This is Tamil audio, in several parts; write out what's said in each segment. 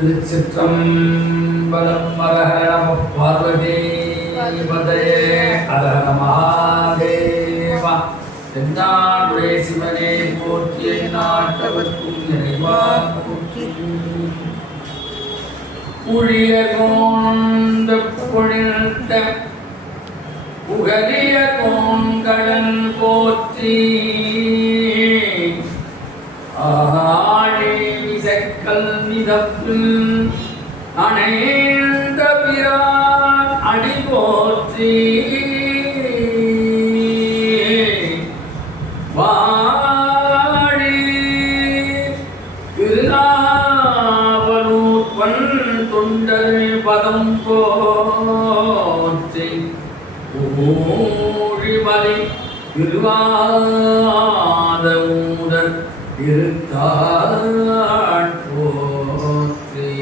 திருச்சிற்றம்பலம். ஹர நம பார்வதீபதயே ஹர மகாதேவா. தென்னாடுடைய சிவனே போற்றி, நாட்டவர்க்கும் இறைவா போற்றி. புழிய கோந்த பொழிந்த புகழிய கோங்கடன் போற்றி. ஆழி விசக்கல் மிதப்பு அணைந்த பிரான் அடி போற்றி. வாழி திருநாவலூர் பண் தொண்டர் பதம் போற்றி. ஊழிமலை திருவாத ஊதர் திருத்தாள் போற்றி.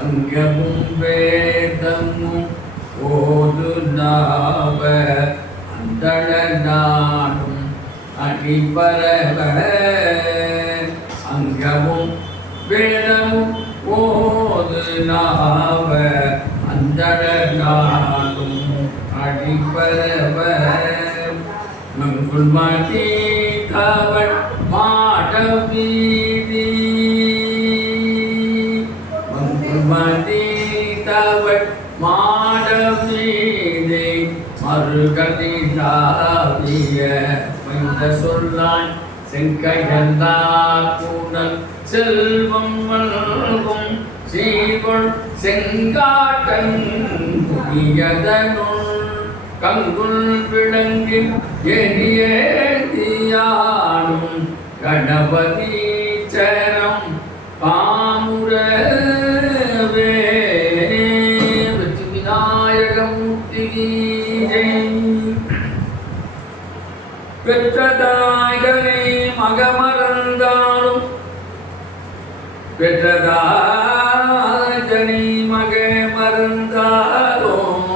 அங்கமும் வேதமும் ஓது நாவ அந்தள நாடும் அடிபரவ. அங்கமும் வேதமும் ஓது நாவ அந்தள நாடும் அடிபரவ. மங்குள் மதி கவள் மாடவீதி. மங்குள் மதி கவள் மாடவீதி. மறுகதிதாவிய வைந்த சொல்லான் செங்கையந்தார் கூடல் செல்வம் வல்கும் சீர்கொள் செங்காட்டன் புதியதனுள் கங்குல் விளங்கில் எரியேதியாடும் கணபதி சரம் பாமுரவே. வெற்றி விநாயகமூர்த்தி ஜெய். பெற்றதாயனை மகமறந்தாலும் பெற்றதாயனை மக மறந்தாலும்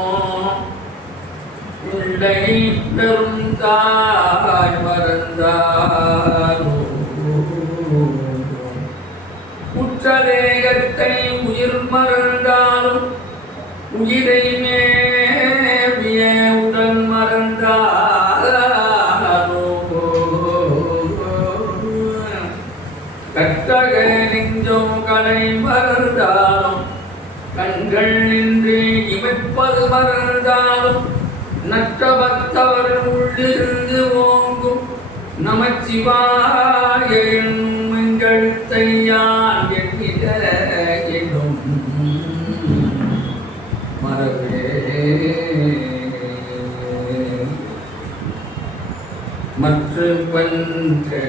பிள்ளை பெருந்தாய் மறந்தாலும் உற்றதேகத்தை உயிர் மறந்தாலும் உயிரை மேவிய உடல் மறந்தாலும் கட்டக நெஞ்சோ கலை மறந்தாலும் கண்கள் நின்று இமைப்பது மறந்தாலும் நற்ற பக்தவர் உள்ளிருந்து ஓங்கும் நமச்சிவாய எங்கள் தையான் எண்ணிலும் மறவே. மற்ற பன்றே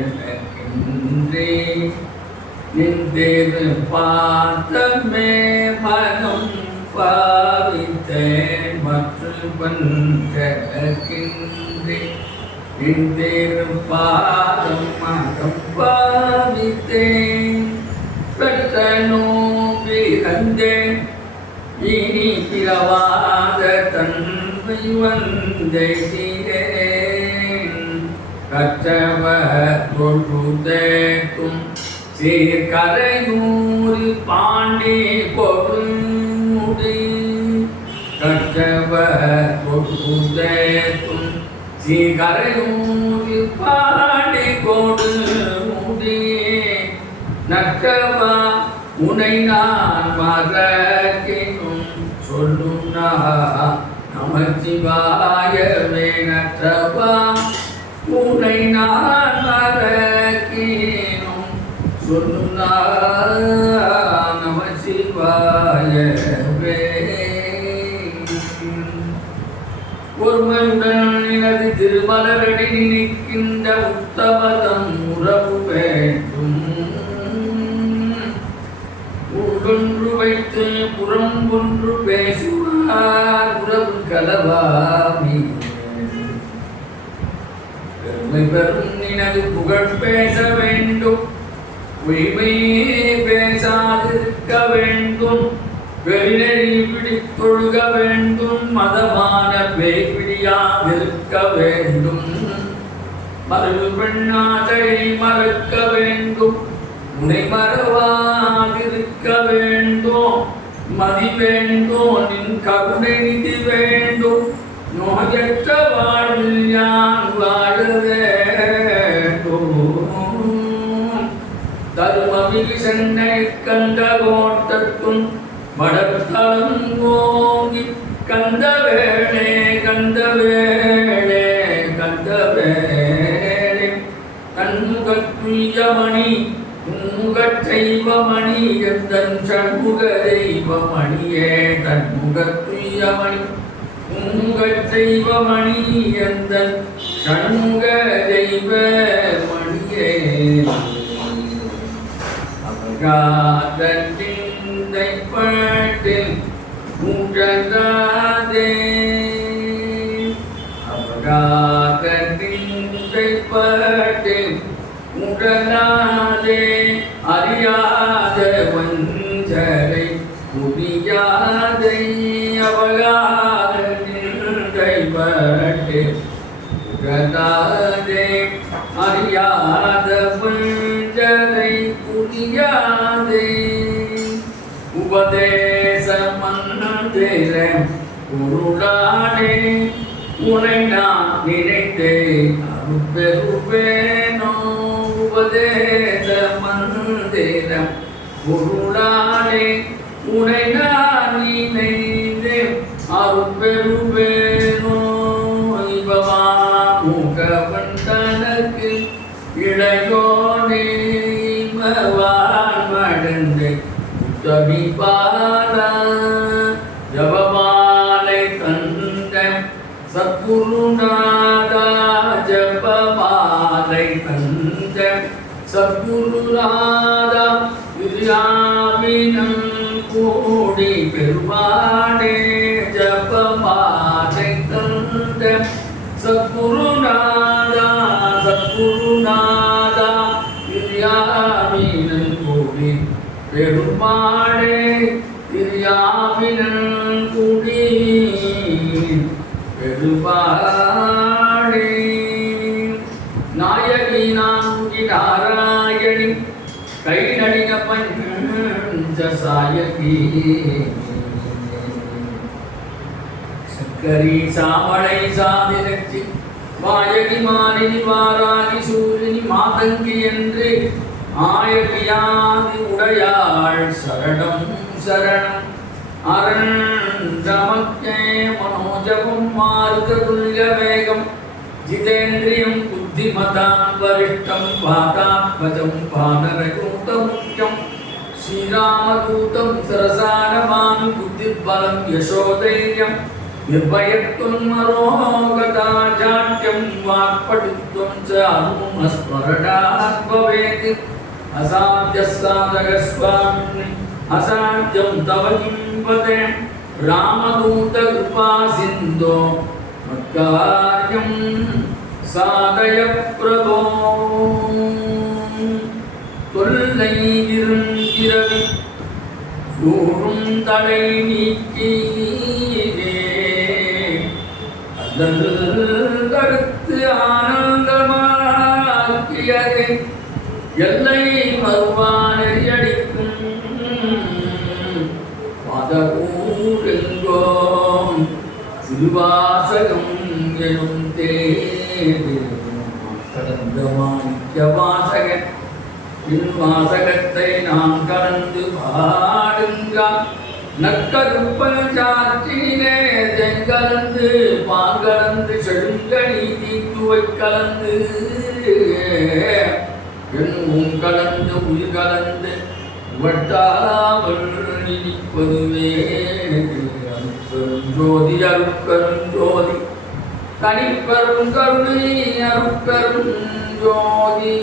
நின்றேது பார்த்தமே மனம் பாவித்தேன். மற்ற பன்றே நின்றேது பாதம் மனம் பாவித்தேன். பெற்ற நோம்பிறந்தேன் இனி பிறவாத தன்மை வந்தேன். கற்றவர் தொழுதேக்கும் சீர்கரையூர் பாண்டி கொடுமுடி. கற்றவர் தொழுதேக்கும் சீர்கரையூர் பாண்டி கொடுமுடி. நற்றவா உனை நான் மறக்கினும் சொல்லும் நமச்சிவாயவே. நற்றவா உனை நான் மறக்கினும் சொல்லும் நமச்சிவாயவே. ஒருமையுடன் நினது திருமலரடி நிற்கின்ற உத்தமதம் உறவு வேண்டும். உடொன்று வைத்து புறம் ஒன்று பேசுவார் உறவு கலவாமி. பெருமை பெறும் நினது புகழ் பேச வேண்டும், உரிமை பேசாதிருக்க வேண்டும். பெருநெறி பிடித்தொழுக வேண்டும், மதமான பேய் பிடியாதிருக்க வேண்டும். மறுபெண்ணாதை மறக்க வேண்டும், உனை மறவாதிருக்க வேண்டும் மதி வேண்டும் நின் கருணை நிதி வேண்டும் நோயற்ற வாழ்வில் யான் வாழ வேண்டும் தருமமிகு சென்னை கண்ட கோட்டத்தும் வடத்தளம் ஓங்கி கந்த வேளே கந்த வேளே கந்த வேளே தன்முகத்துயமணி உன்முகச் செய்வமணி எந்தன் சண்முக தெய்வமணியே தன்முகத்துயமணி உன்முகச் செய்வமணி எந்தன் சண்முக தெய்வமணியே அவகாதத்திந்தை பாட்டில் உடனாதே அவகாதத்திந்தை பாட்டில் உடனாதே அறியாத வஞ்சரை புரியாதை அவகாதத்திந்தை பாட்டில் உடனாதே அறியாத வஞ்சரை புரியாதே உபதேச மன்னதேர பொருளானே உனை நான் நினைத்தேன் அருட்பெருவேனோ உபதேச மன்னதேர பொருளானே உனை நான் நினைத்தேன் அருட்பெருவேனோ இவமா முகவன் தனக்கு இளையோனே மவான் மடந்தை உத்தமிபாலா ஜபமாலை தந்த சத்குருநாதா ஜபமாலை தந்த சத்குருநாதா வித்யாவினம் கூடி பெருமானே ஜபமாலை தந்த சத்குருநாதா சத்குருநாதா வித்யாவினம் கூடி பெருமாளே திரியாவினன் குடி பெருமாளே நாயகி நான்கி நாராயணி கை நடிக பஞ்சசாயகி சக்கரி சாமளை சாதிரட்சி வாயகி மாலினி வாராகி சூரினி மாதங்கி என்று ஆயகியாதி உடையாள் சரணம் சரணம் அரண்டமக்கே மனோஜபம் மாருததுல்ய வேகம் ஜிதேந்திரியம் புத்திமதாம் வரிஷ்டம் வாதாத்மஜம் வானரயூதமுఖ్యం ஸ்ரீராமதூதம் சரசாரமாமி புத்திபலம் யசோதைர்யம் निर्भयत्वं मरोगता जाट्यं वाक्पटुत्वं च अनुमस्मरणात् भवेत् असाध्यस्साधकस्वामिन् असाध्यं तव किं वदे रामदूतकृपा सिन्धो मत्कार्यं साधय प्रभो தொல்லை இருந்திரவி சூரும் தலை நீக்கியே கருத்து ஆனந்தமாக்கியதே எல்லை மறுவானடிக்கும் மதூரெங்கோம் சிறுவாசகம் எனும் தேடு கடந்த மாணிக்க வாசகன் வாசகத்தை நாம் கலந்து பாடுங்கான் நக்கருப்பல் சாற்றினே தென்கலந்து பாங்கலந்து செழுங்கனி தீத்துவை கலந்து எண்ணும் கலந்து உயிர் கலந்து வட்டாமல் நிற்பதுவே அருட்பெருஞ்சோதி அருட்பெருஞ்சோதி தனிப்பெரும் கருணை அருட்பெருஞ்சோதி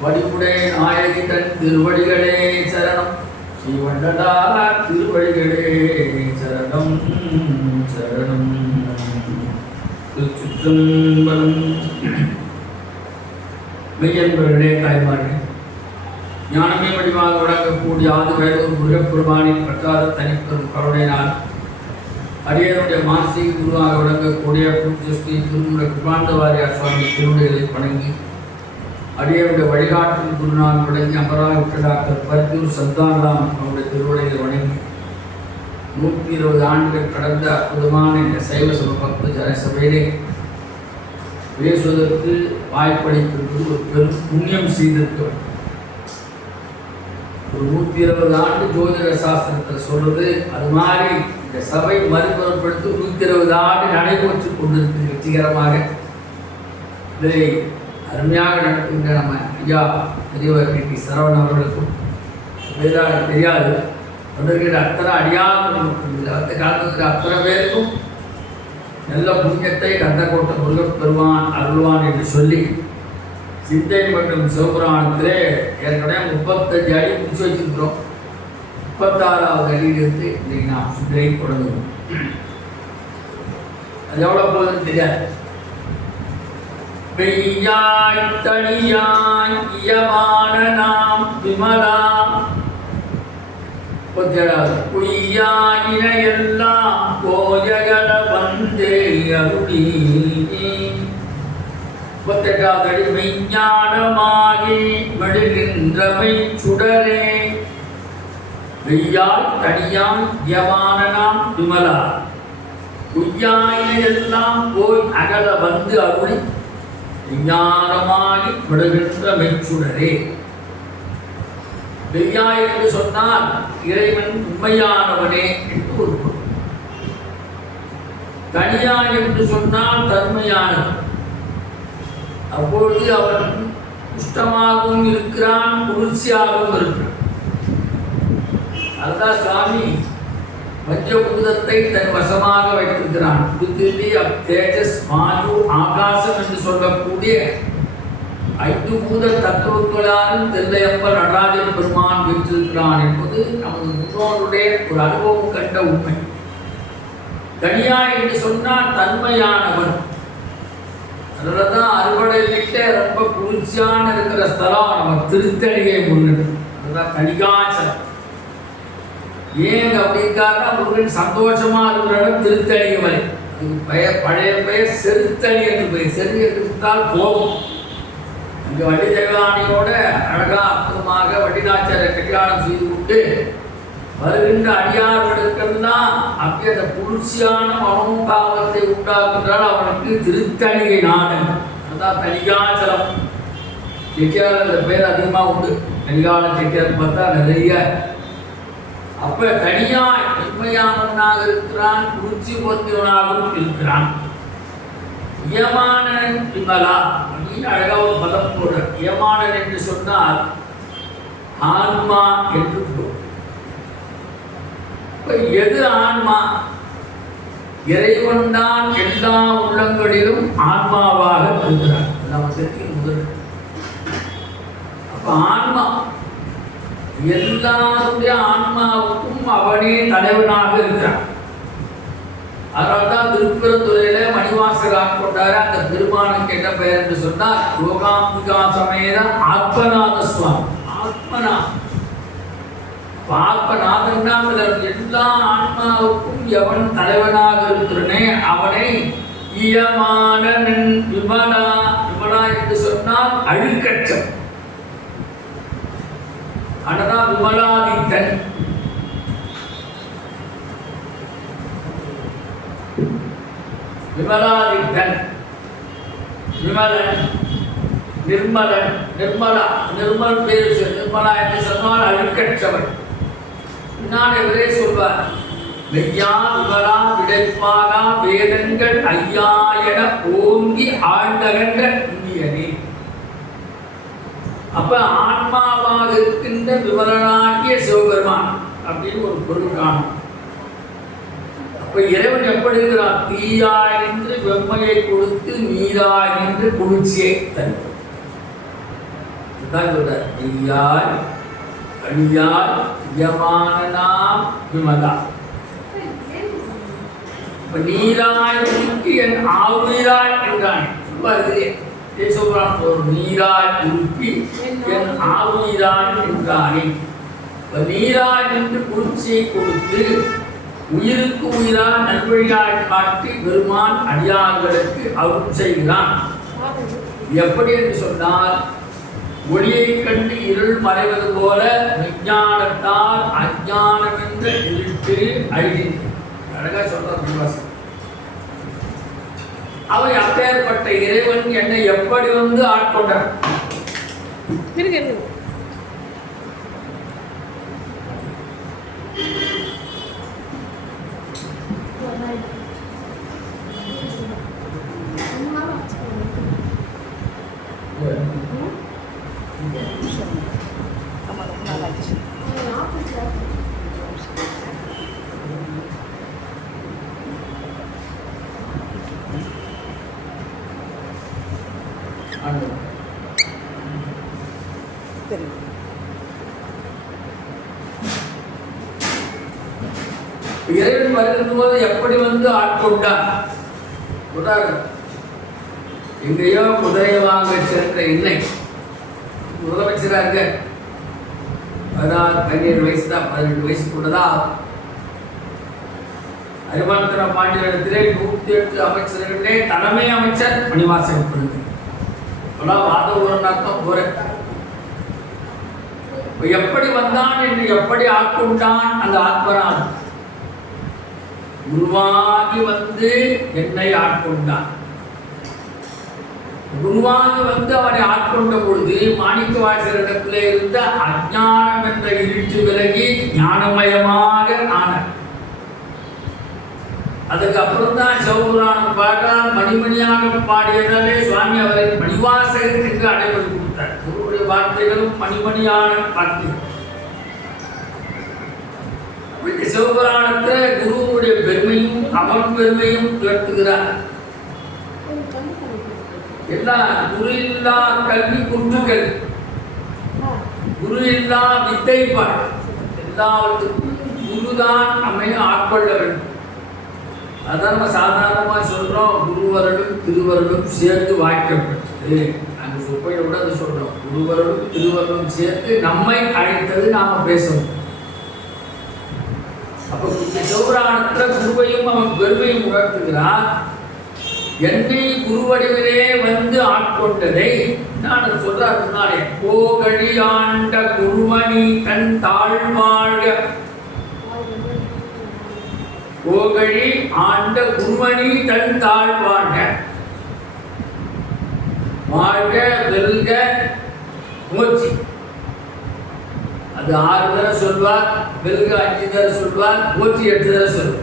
வடிவுடை நாயகி தன் திருவடிகளே சரணம் ஸ்ரீவண்டடா திருவடிகளே சரணம் சரணம் திருச்சிற்றம்பலம். மெய்யன்பர்களே தாய்மார்களே, ஞானமே வடிவாக விளங்கக்கூடிய ஆது வயதூர் முருகப்பெருமானின் பிரச்சார தனிப்பெரும் கருணையினால் அரியனுடைய மானசீக குருவாக விளங்கக்கூடிய பூஜ்ய ஸ்ரீ திருமுறை கிருபானந்த வாரியார் சுவாமி திருவடிகளை வணங்கி அடியவருடைய வழிகாட்டில் குருநாள் விளங்கி அமராவிட்ட டாக்டர் பர்த்தூர் சந்தானராம் அவருடைய திருவள்ளையில் வணங்கி 120 ஆண்டுகள் கடந்த அற்புதமான இந்த சைவ சமபக்த ஜன சபையிலே பேசுவதற்கு வாய்ப்பளித்திருப்பது ஒரு பெரும் புண்ணியம் செய்திருக்கிறோம். ஒரு 120 ஆண்டு ஜோதிட சாஸ்திரத்தை சொல்றது அது மாதிரி இந்த சபை மறுபுறப்படுத்தி 120 ஆண்டு நடைபெற்று கொண்டிருக்கிறது வெற்றிகரமாக. இதை அருமையாக நடத்துகின்ற நம்ம ஐயா பெரியவர் கே சரவணன் அவர்களுக்கும் வேறாக தெரியாது வந்திருக்கிற அத்தனை அடியார்கள் காலத்துக்கு அத்தனை பேருக்கும் நல்ல புண்ணியத்தை கந்தக்கோட்டை முருகப் பெருமான் அருள்வான் என்று சொல்லி சிந்தை மற்றும் சிவபுராணத்திலே ஏற்கனவே 35 அடி முடிச்சு வச்சிருக்கிறோம். 36வது அடியிலிருந்து இன்றைக்கு நாம் சிந்தனை தொடங்குவோம். அது எவ்வளோ போகுதுன்னு தெரியாது. மெய்யாய் தனியாய் இயமான நாம் விமலா பொய்யாயின எல்லாம் கோயகல வந்தே அருளி 38வது அடி மெய்ஞானமாகி மெழுகின்றமை சுடரே மெய்யாய் தனியாய் இயமான நாம் விமலா பொய்யாயின எல்லாம் போய் அகல வந்து அருளி விஞ்ஞானமாகி விடுகின்ற மெச்சுடரே. மெய்யாய் என்று சொன்னால் இறைவன் உண்மையானவனே என்று ஒரு பொருள். தனியாய் என்று சொன்னால் தன்மையானவன். அப்பொழுது அவன் புஷ்டமாகவும் இருக்கிறான், குளிர்ச்சியாகவும் இருக்கிறான். அதுதான் சுவாமி பஞ்சபூதத்தை தன் வசமாக வைத்திருக்கிறான். புத்திலி தேஜஸ் வாயு ஆகாசம் என்று சொல்லக்கூடிய 5 பூத தத்துவங்களாலும் தில்லையப்பர் நடராஜன் பெருமான் வைத்திருக்கிறான் என்பது நமது முன்னோருடைய ஒரு அனுபவம் கண்ட உண்மை. தனியாய் என்று சொன்னால் தன்மையானவன். அதுதான் அறுவடை விட்ட ரொம்ப குளிர்ச்சியான இருக்கிற ஸ்தலம் நம்ம திருத்தணிகை முருகன். அதுதான் தனிகாச்சலம். ஏன் அப்படின்னா முருகன் சந்தோஷமா இருக்கிற இடம் திருத்தணிகை மலை. அதுக்கு பழைய பெயர் செருத்தணி என்று பெயர். செரு என்று இருந்தால் போகும். அங்கே வள்ளி தேவானியோட அழகா அற்புதமாக வள்ளிநாச்சியாரை கல்யாணம் செய்து கொண்டு வருகின்ற அடியார்களுக்கெல்லாம் அப்படி அந்த குளிர்ச்சியான மனோபாவத்தை உண்டாக்குன்றால் அவனுக்கு திருத்தணிகை நாடன். அதுதான் தனிகாச்சலம். செட்டியார் அந்த பேர் அதிகமாக உண்டு. கலிகால செட்டியார் பார்த்தா நிறைய. அப்ப தனியாய் உண்மையானவனாக இருக்கிறான், குளிர்ச்சி பொருந்தியவனாகவும் இருக்கிறான். யமானன் விமலா அப்படின்னு அழகா ஒரு பதம் போடுற. யமானன் என்று சொன்னால் ஆன்மா என்று பொருள். எது ஆன்மா? இறைவன்தான் எல்லா உள்ளங்களிலும் ஆன்மாவாக இருக்கிறான். நம்ம தெரியும் முதல். அப்ப ஆன்மா எல்லாருடைய ஆன்மாவுக்கும் அவனே தலைவனாக இருக்கிறான். அதனால்தான் திருப்பெருந்துறையில மணிவாசகர் கொண்டாரு. அந்த பெருமானுக்கு என்ன பெயர் என்று சொன்னால் யோகாம்பிகா சமேத ஆத்மநாத சுவாமி. ஆத்மநாதன் எல்லா ஆன்மாவுக்கும் எவன் தலைவனாக இருக்கிறனே அவனை இயமான விமலா. விமலா என்று சொன்னால் அழுக்கற்றம். அதனால் விமலாதித்தன். விமலாதித்தன், விமலன், நிர்மலன். நிர்மல் பேர் நிர்மலா என்று சொன்னால் அழுக்கற்றவன். நான் இவரே சொல்வார் மெய்யா விமலா விடைப்பாகா வேதங்கள் ஐயா என ஓங்கி ஆழ்ந்தகன்ற இந்தியனே. அப்ப ஆன்மாவாக இருக்கின்ற விமலனாகிய சிவபெருமான் அப்படின்னு ஒரு பொருள் காணும். அப்ப இறைவன் எப்படி இருக்கிறான்? தீயாய் நின்று வெம்மையை கொடுத்து நீராய் நின்று குளிர்ச்சியை தருவார். இதுதான் சொல்றார். தீயாய் அழியாய் யமானனாம் விமலா. இப்ப நீராய் உருக்கி என் ஆவுயிராய் என்றான். தேசபுரான் ஒரு நீராய் உருக்கி என் ஆவுயிராய் என்றானே. நீராய் நின்று குளிர்ச்சியை கொடுத்து உயிருக்கு உயிராக நல்வழியாய் காட்டி பெருமான் அடியார்களுக்கு அருள் செய்கிறான். எப்படி என்று சொன்னால் ஒளியை கண்டு இருள் மறைவது போல விஞ்ஞானத்தால் அஞ்ஞானம் என்ற இருட்டு அழிந்தது. அழகா சொல்ற அவை அப்பேற்பட்ட இறைவன் என்னை எப்படி வந்து ஆட்கொண்டார்? இறைவன் வருகின்ற போது எப்படி வந்து ஆட்கொண்டார்? எங்கேயோ குதிரையை வாங்க சென்ற என்னை முதலமைச்சராக 17 வயசு தான், 18 வயசுக்குள்ளதான் அறிவாளர் பாண்டியனிடத்திலே 108 அமைச்சர்களே தலைமை அமைச்சர் மணிவாசகன் பிறகு வாத ஊரனாத்தான் போறேன். எப்படி வந்தான் என்று எப்படி ஆட்கொண்டான்? அந்த ஆத்மரான் குருவாகி வந்து என்னை ஆட்கொண்டான். குருவாகி வந்து அவனை ஆட்கொண்ட பொழுது மாணிக்க வாசகரிடத்திலே இருந்த அஞ்ஞானம் என்ற இருட்டு விலகி ஞானமயமாக ஆனார். அதுக்கு அப்புறம் தான் சிவபுராணம் பாடால் மணிமணியாக பாடியதாலே சுவாமி அவரை மணிவாசகர் என்று அடைமொழி கொடுத்தார். குருவுடைய வார்த்தைகளும் மணிமணியான வார்த்தைகள். சிவபுராணத்தில் குருவுடைய பெருமையும் அவன் பெருமையும் உயர்த்துகிறார். எல்லா குரு இல்லா கல்வி குன்றுகள், குரு இல்லா வித்தை பாடு, எல்லாவற்றுக்கும் குருதான் நம்மை ஆட்கொள்ள வேண்டும். அதான் நம்ம சாதாரணமாக சொல்கிறோம், குருவரலும் திருவரலும் சேர்ந்து வாய்க்கப்பட்டது. நாங்கள் சொப்பையில கூட அதை சொல்கிறோம், குருவரலும் திருவரலும் சேர்த்து நம்மை அழைத்தது நாம் பேசணும். அப்போ சிவபுராணத்தில் குருவையும் அவன் பெருமையும் உணர்த்துகிறான். என்னை குருவடிவிலே வந்து ஆட்கொண்டதை நான் சொல்றார் முன்னாலே, கோகழி ஆண்ட குருமணி தன் தாழ்வாழ்க, கோகழி ஆண்ட குருமணி தன் தாழ்வாழ்க, வாழ்க வெல்க மூச்சு. அது 6 தடவை சொல்வார், வெல்க 5 தடவை சொல்வார், மூச்சு 8 தடவை சொல்வார்.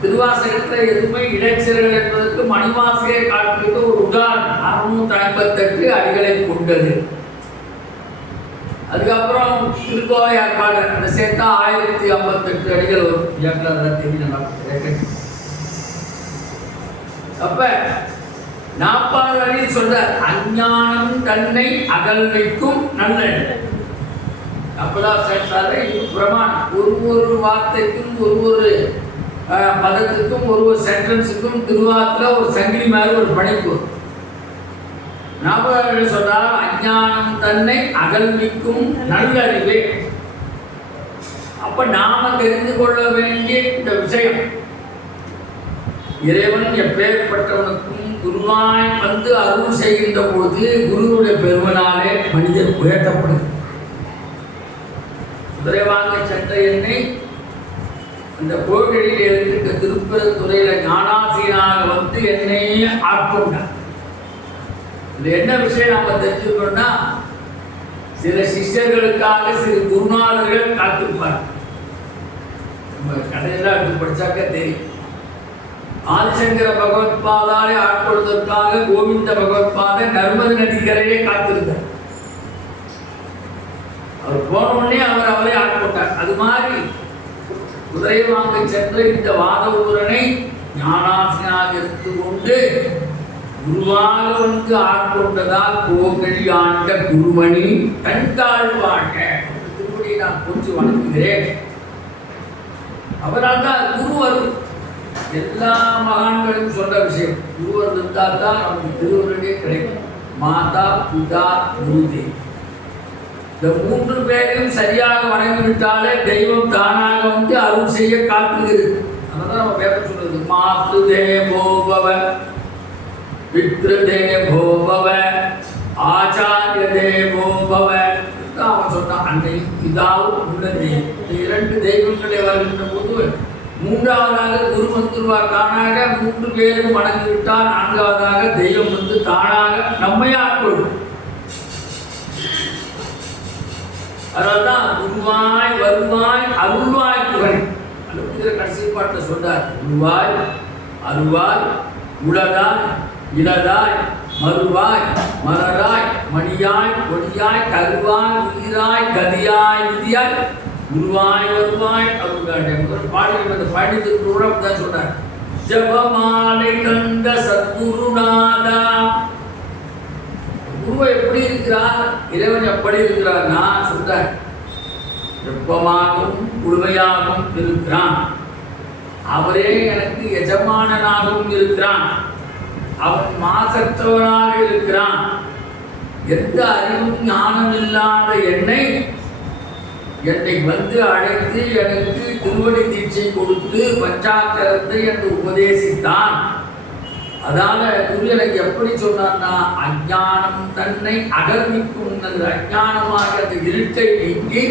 திருவாசகத்தில் எதுவுமே இடைச்சல்கள் என்பதற்கு மணிவாசகரை காட்டுறது ஒரு உதாரணம். 658 அடிகளை கொண்டது. அதுக்கப்புறம் திருக்கோவையார் பாடல் அதை சேர்த்தா 1058 அடிகள் வரும். அப்ப 40 அடி சொல்ற அஞ்ஞானம் தன்னை அகல்வைக்கும் நல்ல. அப்பதான் சேர்த்தாலே இது பிரமாணம். ஒரு வார்த்தைக்கும் ஒரு பதத்துக்கும் ஒரு சென்டென்ஸுக்கும் திருவாரத்தில் ஒரு சங்கிலி மாதிரி ஒரு பணிப்பு. 40 சொன்னால் அஞ்ஞானம் தன்னை அகல்விக்கும் நல்லறிவே. அப்ப நாம தெரிந்து கொள்ள வேண்டிய இந்த விஷயம், இறைவன் எப்பேற்பட்டவனுக்கும் குருவாய் வந்து அருள் செய்கின்ற பொழுது குருவுடைய பெருமனாலே மனிதன் உயர்த்தப்படுது. குதிரை வாங்க சென்ற என்னை அந்த கோவிலில் இருந்து திருப்பரத்துறையில ஞானாசீனாக வந்து என்னையே ஆட்கொண்டார். இது என்ன விஷயம் நாம தெரிஞ்சுக்கணும்னா, சில சிஷ்யர்களுக்காக சில குருநாதர்கள் காத்திருப்பார். நம்ம கதையெல்லாம் எடுத்து படிச்சாக்க தெரியும். ஆதிசங்கர பகவத்பாதாலே ஆட்கொள்வதற்காக கோவிந்த பகவத்பாத நர்மத நதிக்கரையே காத்திருந்தார். அவர் போன உடனே அவர் அவரை ஆட்கொண்டார். அது மாதிரி குதிரை வாங்க சென்ற இந்த வாதவூரனை ஞானாசினாக இருந்து கொண்டு குருவாக வந்து ஆட்கொண்டதால் கோகழி ஆண்ட குருமணி கண்காழ்வாங்க திருவடியை நான் கொஞ்சம் வணங்குகிறேன். அவரால் தான் குரு வரும். எல்லா மகான்களும் சொல்ற விஷயம், குருவர் இருந்தால் தான் நமக்கு திருவருளே கிடைக்கும். மாதா பிதா குருதேவ், இந்த 3 பேரையும் சரியாக வணங்கிவிட்டாலே தெய்வம் தானாக வந்து அருள் செய்ய காத்துகிறது. அதனால நம்ம பேர சொல்றது, மாத்ரு தேவோபவ, பித்ரு தேவோபவ, ஆச்சாரிய தேவோ பவ. அவன் சொன்னான் அன்னை பிதாவும் உன்னதி இரண்டு தெய்வங்களை வருகின்ற போது மூன்றாவதாக குரு வந்துருவார் தானாக. 3 பேரும் வணங்கிவிட்டால் நான்காவதாக தெய்வம் வந்து தானாக நம்மை ஆட்கொள்ளும். அதனால்தான் குருவாய் வருவாய் அருள்வாய் புகழ். அந்த கடைசி பாட்டில் சொன்னார், குருவாய் அருவாய் உளதாய் இளதாய் மறுவாய் மலராய் மணியாய் கொடியாய் கருவாய் உயிராய் கதியாய் விதியாய் குருவாய் வருவாய் அருள்வாய் பாடல் அந்த பயணித்திற்கு தான் சொன்னார். ஜபமாலை கண்ட சத்குருநாதா. குருவை எப்படி இருக்கிறார், இறைவன் எப்படி இருக்கிறார்? நான் சொல்றேன், வெப்பமாகவும் குழுமையாகவும் இருக்கிறான். அவரே எனக்கு எஜமானனாகவும் இருக்கிறான். அவன் மாசற்றவனாக இருக்கிறான். எந்த அறிவும் ஞானம் இல்லாத என்னை வந்து அழைத்து எனக்கு திருவடி தீட்சை கொடுத்து பஞ்சாக்கரத்தை எனக்கு உபதேசித்தான். அதனால குரு எனக்கு எப்படி சொன்னான்னா, அஞ்ஞானம் தன்னை அகர்விக்கும் அஞ்ஞானமாக அந்த இருட்டை நீக்கி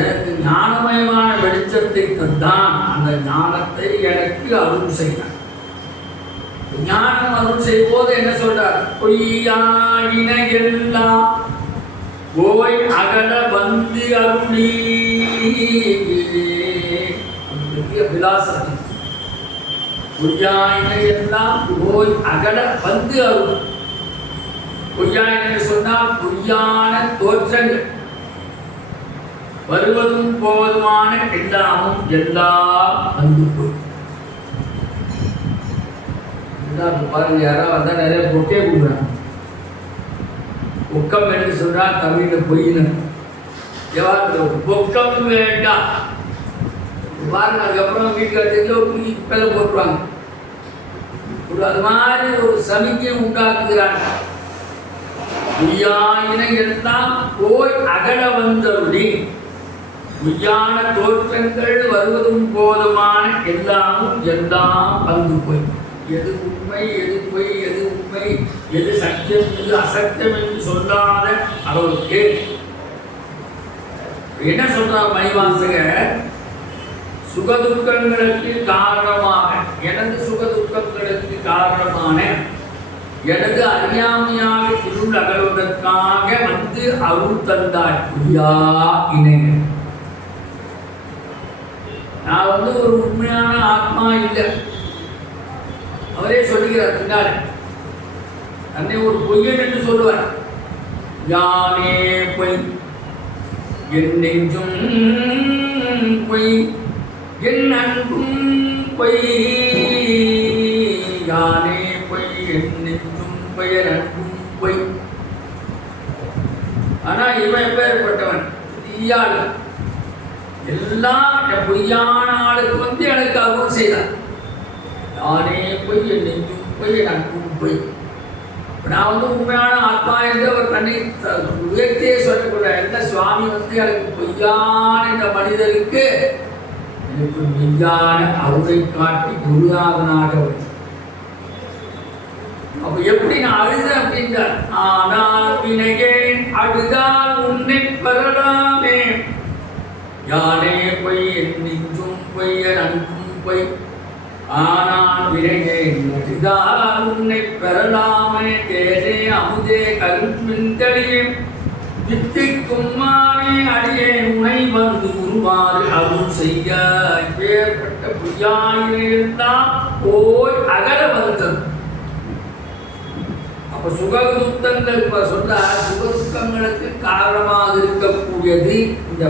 எனக்கு ஞானமயமான வெளிச்சத்தை தந்தான். அந்த ஞானத்தை எனக்கு அருள் செய்தான். ஞானம் அருள் செய்வோது என்ன சொல்றார்? பொய்யாயின எல்லாம் போய் அகல வந்து அருளி. விலாசம் பொய்யாயின எல்லாம் போய் அகல வந்து அருள். பொய்யாயின சொன்னால் பொய்யான தோற்றங்கள், வருவதும் போவதுமான எல்லாமும் எல்லாம் வந்து போய். பாருங்க, யாராவது வந்தா நிறைய பொக்கே கொடுக்குறாங்க. பொக்கம் என்று சொன்னால் தமிழ்ல பொய்னு பொக்கம் வேண்டாம் பாருங்க. அதுக்கப்புறம் வீட்டில் எடுத்து ஒரு குப்பையில போட்டுருவாங்க. அது மாதிரி ஒரு சமிக்கை உண்டாக்குகிறாங்க. பொய்யாயின எல்லாம் போய் அகல வந்தருளி. பொய்யான தோற்றங்கள் வருவதும் போதுமான எல்லாமும் எல்லாம் வந்து போய். எது உண்மை எது பொய், எது உண்மை எது சத்தியம் எது அசத்தியம் என்று சொல்லாத அவருக்கு என்ன சொல்றார் மணிவாசகர்? சுகதுக்கங்களுக்கு காரணமாக, எனது சுகதுக்கங்களுக்கு காரணமான எனது அறியாமையாக இருள் அகழ்வதற்காக வந்து அருள் தந்தாய் பொய்யா இணைகள். நான் வந்து ஒரு உண்மையான ஆத்மா இல்லை. அவரே சொல்லுகிறார் பின்னாலே, தன்னை ஒரு பொய்யன் என்று சொல்லுவார். யானே பொய் என் நெஞ்சும் பொய் என் அன்பும் பொய். யானே பொய் என் நெஞ்சும் பொய் என் அன்பும் பொய். ஆனா இவன் எப்பேற்பட்டவன்? தீயாள். எல்லாம் பொய்யான ஆளுக்கு வந்து எனக்கு அருள் செய்தான். யானே பொய் என் நெஞ்சும் பொய் என் அன்பும் பொய். நான் வந்து உண்மையான ஆத்மா என்று அவர் தன்னை உயர்த்தியே சொல்லக்கூட என்ன சுவாமி வந்து எனக்கு பொய்யான இந்த மனிதருக்கு எனக்கு மெய்யான அருளை காட்டி குருநாதனாக வந்து. அப்ப எப்படி நான் அழுதேன் அப்படின்னா, ஆனால் வினையேன் அழுதால் உன்னை பெறலாமே. யானே பொய் என் நெஞ்சும் பொய் என் அன்பும் பொய். ஆனால் வினையேன் அழுதால் உன்னை பெறலாமே. தேனே அமுதே கரும்பின் தெளியே வித்திக்கும்மானே அடியே உனை வந்து உருமாறு அருள் செய்ய. இப்பேற்பட்ட பொய்யாயிரெல்லாம் போய் அகல வந்தது. அப்ப சுகதுக்கங்கள் இப்ப சொன்ன சுகதுக்கங்களுக்கு காரணமாக இருக்கக்கூடியது இந்த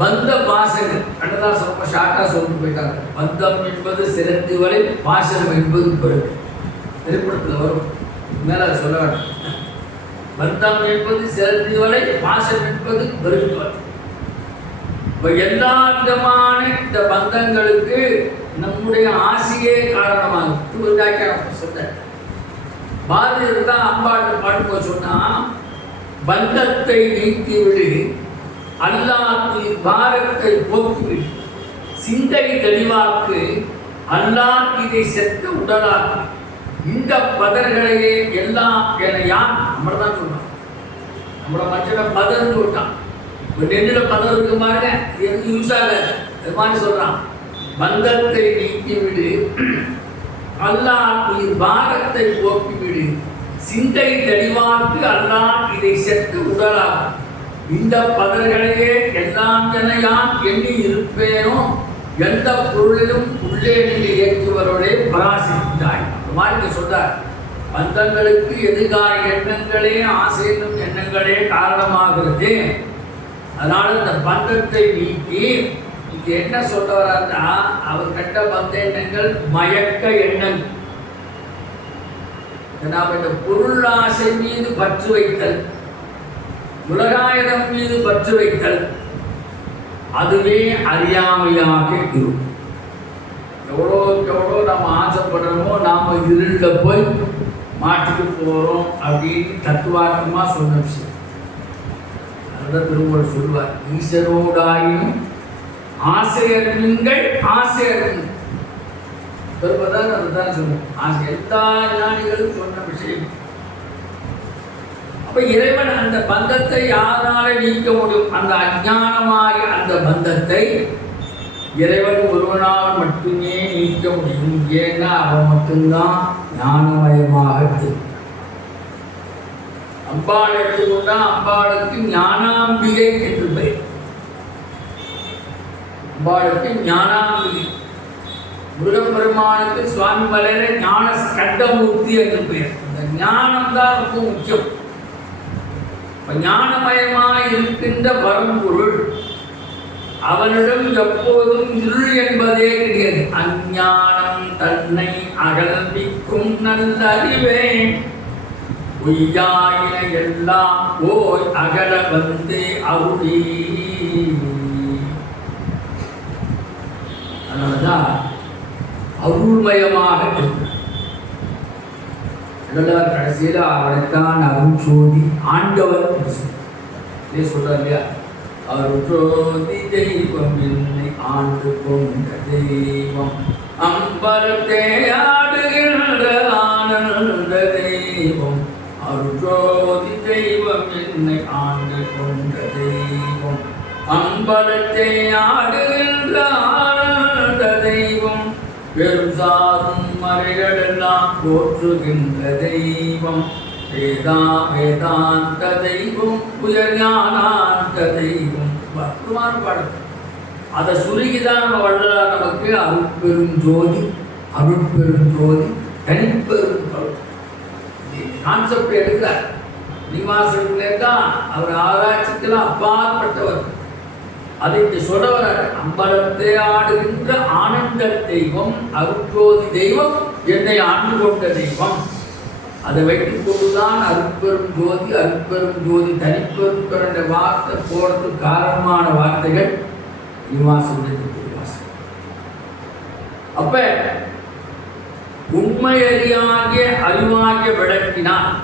பந்த பாசங்கள். கண்ணதாசன் ரொம்ப ஷார்ட்டா சொல்லிட்டு போயிட்டாங்க. பந்தம் என்பது சிறந்து வரை, பாசனம் என்பது பெருமை. திரைப்படத்தில் வரும், மேல சொல்ல வேண்டாம். பந்தம் என்பது சிறந்து வரை, பாசனம் என்பது பெருமை. இப்ப எல்லா விதமான இந்த பந்தங்களுக்கு நம்முடைய ஆசையே காரணமாகும். சொன்ன பாரதியர் தான் அம்பாட்டு பாடும்போது சொன்னா, பந்தத்தை நீக்கிவிடு அல்லாஹ்க்கு பாரத்தை போக்கிவிடு, சிந்தை தெளிவாக்கு அல்லாஹ் இதை செத்த உடலாக்கு. இந்த பதர்களையே எல்லாம் என யார் நம்மளை தான் சொல்றான். நம்மளை மஞ்சள பதர்ந்து விட்டான். இப்போ நெல்லில் பதம் இருக்கு பாருங்க, எதுக்கு யூஸ் ஆகாது. அது மாதிரி சொல்றான், பந்தத்தை நீக்கிவிடு, அல்லாஹ் உயிர் பாரத்தை போக்கிவிடு, சிந்தை தெளிவாக்கு அல்லாஹ் இதை செத்து உடலாகும். இந்த பதர்களையே எல்லாம் என யான் எண்ணி இருப்பேனோ, எந்த பொருளிலும் உள்ளே நீங்க இயக்குவரோடே பராசித்தாய். அந்த மாதிரி சொல்றார், பந்தங்களுக்கு எதிர்கால எண்ணங்களே ஆசை என்னும் எண்ணங்களே காரணமாகிறது. அதனால இந்த பந்தத்தை நீக்கி இங்க என்ன சொல்ல வர்றாருன்னா, அவர் கண்ட பந்த எண்ணங்கள் மயக்க எண்ணங்கள். நாம் இந்த பொருள் ஆசை மீது பற்று வைத்தல், உலகாயுதம் மீது பற்று வைத்தல், அதுவே அறியாமையாக இருக்கும். எவ்வளோக்கு எவ்வளோ நம்ம ஆசைப்படுறோமோ நாம் இருளில் போய் மாட்டிட்டு போகிறோம் அப்படின்னு தத்துவார்த்தமாக சொன்ன விஷயம். அதுதான் திருமூலர் சொல்லுவார், ஈசரோடாயும் ஆசையறிஞர்கள் ஆசையறிஞர் சொல்வதால் அதுதான் சொல்லுவோம். ஆசை எல்லா ஞானிகளும் சொன்ன விஷயம். அப்ப இறைவன் அந்த பந்தத்தை யாரால நீக்க முடியும்? அந்த அஞ்ஞானமாகிய அந்த பந்தத்தை இறைவன் ஒருவனால் மட்டுமே நீக்க முடியும். ஏன்னா அவன் மட்டும்தான் ஞானமயமாக இருக்கிறான். அம்பாள் எடுத்துக்கொண்டா அம்பாளுக்கு ஞானாம்பிகை என்று பெயர். அம்பாளுக்கு ஞானாம்பிகை. முருகப்பெருமானுக்கு சுவாமி மலையில ஞான ஸ்கந்தமூர்த்தி என்று பெயர். அந்த ஞானம் தான் ரொம்ப முக்கியம். ஞானமயமாய் இருக்கின்ற பரம்பொருள் அவனிடம் எப்போதும் இருள் என்பதே கிடையாது. அஞ்ஞானம் தன்னை அகல்பிக்கும் நல்லறிவே பொய்யாயின எல்லாம் போய் அகல வந்து அருளி. அதனாலதான் அருள்மயமாக இருக்கிறார். கடைசியில் அவரைத்தான் அருள் சோதி ஆண்டவர் சொல்றார் இல்லையா, அருள் தெய்வம் என்னை ஆண்டு கொண்ட தெய்வம், அம்பலத்தை ஆடுகின்ற ஆனந்த தெய்வம், அருள் தெய்வம் என்னை ஆண்டு கொண்ட தெய்வம், அம்பலத்தை ஆடுகின்ற ஆனந்த தெய்வம், பெரும் சாரும் மறைகள் எல்லாம் போற்றுகின்ற தெய்வம், வேதாந்த தெய்வம், உயர் ஞானாந்த தெய்வம். அற்புதமான பாடல். அதை சுருகிதான் நம்ம வள்ளலார் நமக்கு அருட்பெரும் ஜோதி, அருட்பெரும் ஜோதி, தனிப்பெரும் கான்செப்ட் எடுக்கிறார். நிவாசத்திலே தான் அவர் ஆராய்ச்சிக்கெல்லாம் அப்பாற்பட்டவர். அதை சொல்ல வர, அம்பலத்தை ஆடுகின்ற ஆனந்த தெய்வம், அருட்ஜோதி தெய்வம், என்னை ஆண்டு கொண்ட தெய்வம். அதை வைத்துக் கொண்டுதான் அருட்பெரும் ஜோதி, அருட்பெரும் ஜோதி, தனிப்பெரும் பிறந்த வார்த்தை போறதுக்கு காரணமான வார்த்தைகள் நிவாசம். அப்ப உண்மை அறியாகிய அறிவாகிய விளக்கினார்.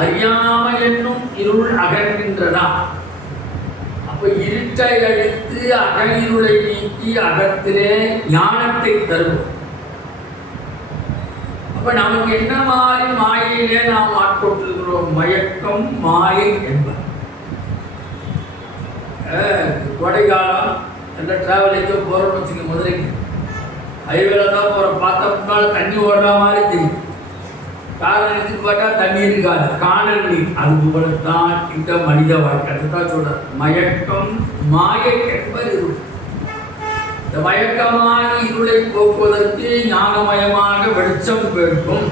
அறியாமை என்னும் இருள் அகன்கின்றதா? அப்ப இருட்டை அழித்து அகலிருளை நீக்கி அகத்திலே ஞானத்தை தருவோம். அப்ப நமக்கு என்ன மாதிரி மாயையிலே நாம் ஆட்கொண்டிருக்கிறோம்? மயக்கம், மாயை என்பது. கோடைக்காலம் எந்த டிராவல் எங்கே போகிறோம்னு வச்சுக்க, மதுரைக்கு ஹைவேல தான் போகிறோம். பார்த்தா முன்னால் தண்ணி ஓடுற மாதிரி தெரியும். காலை எடுத்து பார்த்தா தண்ணி இருக்காது, காணல் நீர். அது போலத்தான் இந்த மனித வாழ்க்கை. அதுதான் சொல்ற, மயக்கம் மாயை என்பது இருள். இந்த மயக்கமான இருளை போக்குவதற்கு ஞானமயமாக வெளிச்சம் வேண்டும்.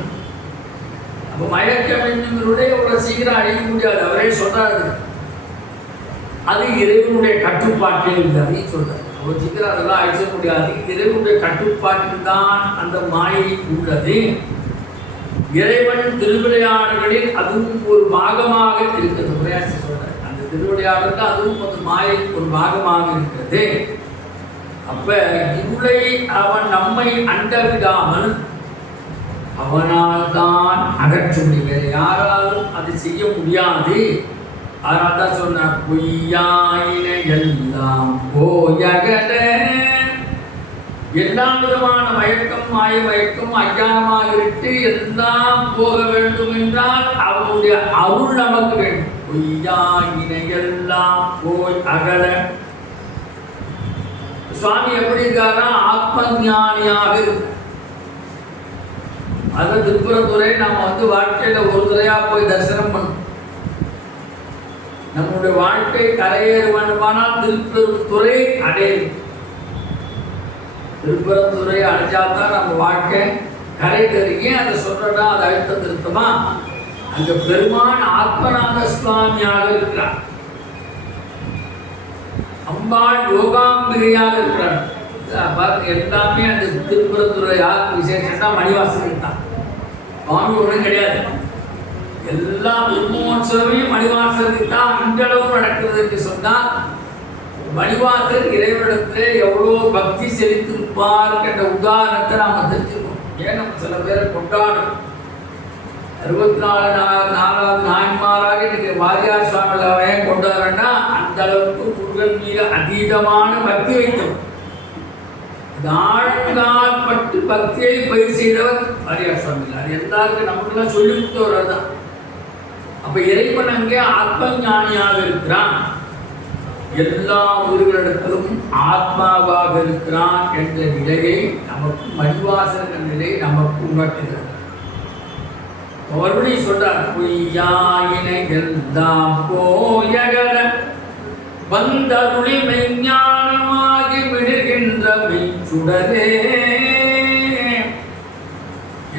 அப்போ மயக்கம் என்னும் இருளை அவ்வளோ சீக்கிரம் அழிக்க முடியாது. அவரே சொல்றாரு, அது இறைவனுடைய கட்டுப்பாட்டில் இல்லை சொல்றாரு. அவ்வளோ சீக்கிரம் அதெல்லாம் அழிக்க முடியாது. இறைவனுடைய கட்டுப்பாட்டில் தான் அந்த மாயை உள்ளது. இறைவன் திருவிளையாடல்களில் அதுவும் ஒரு பாகமாக இருக்கிறது. உரையாசி சொல்றார், அந்த திருவிளையாடல் அதுவும் ஒரு மாயை ஒரு பாகமாக இருக்கிறது. அப்ப இருளை அவன் நம்மை அண்ட விடாமல் அவனால் தான் அகற்ற முடியும். வேறு யாராலும் அதை செய்ய முடியாது. அதனால தான் சொன்னார், பொய்யாயின எல்லாம் போயகல எல்லா விதமான மயக்கம் மாய மயக்கம் அஞ்ஞானமாக இருக்கு எல்லாம் போக வேண்டும் என்றால் அவருடைய அருள் நமக்கு வேண்டும். பொய்யா இணையெல்லாம் போய் அகல. சுவாமி எப்படி இருக்காரா? ஆத்ம ஞானியாக இருக்கு. அது திருப்புறத்துறை நம்ம வாழ்க்கையில ஒரு துறையா போய் தரிசனம் பண்ணும். நம்முடைய வாழ்க்கை கரையேற வேண்டுமானால் திருப்பெருந்துறை அடையும். திருப்பெருந்துறை அடைஞ்சால்தான் நம்ம வாழ்க்கை கரை தெரியும். அதை சொல்றதா அதை அழுத்த திருத்தமா? அங்க பெருமான் ஆத்மநாத சுவாமியாக இருக்கிறார். அம்பாள் யோகாம்பிகையாக இருக்கிறார். எல்லாமே அந்த திருப்பெருந்துறை யாருக்கு விசேஷம்னா மணிவாசகர் தான். சுவாமி ஒன்றும் கிடையாது. எல்லா பிரம்மோற்சவமே மணிவாசகருக்கு தான் அன்றளவு நடக்கிறது என்று சொன்னால் மணிவாசகர் இறைவனிடத்திலே எவ்வளோ பக்தி செலுத்திருப்பார் என்ற உதாரணத்தை நாம் தெரிஞ்சுக்கணும். ஏன் நம்ம சில பேரை கொண்டாடணும். 64 நாயன்மாராக இன்னைக்கு வாரியார் சுவாமிகளை ஏன் கொண்டாடுறேன்னா அந்த அளவுக்கு முருகன் மீது அதீதமான பக்தி வைத்தோம். ஆழங்கால் பட்டு பக்தியை பயிர் செய்தவர் வாரியார் சுவாமிகள். அது எல்லாருக்கும் நமக்குலாம் சொல்லி கொடுத்தவர் தான். அப்ப இறைவன் அங்கே ஆத்ம ஞானியாக இருக்கிறான். எல்லா உயிர்களிடத்திலும் ஆத்மாவாக இருக்கிறான் என்ற நிலையை நமக்கு மணிவாசகர் நிலையை நமக்கு உணர்த்துகிறார். மறுபடியும் சொல்றார், பொய்யாயின எல்லாம் போயகல வந்தருளி மெய்ஞானமாகி விடுகின்ற மெய்ச்சுடரே.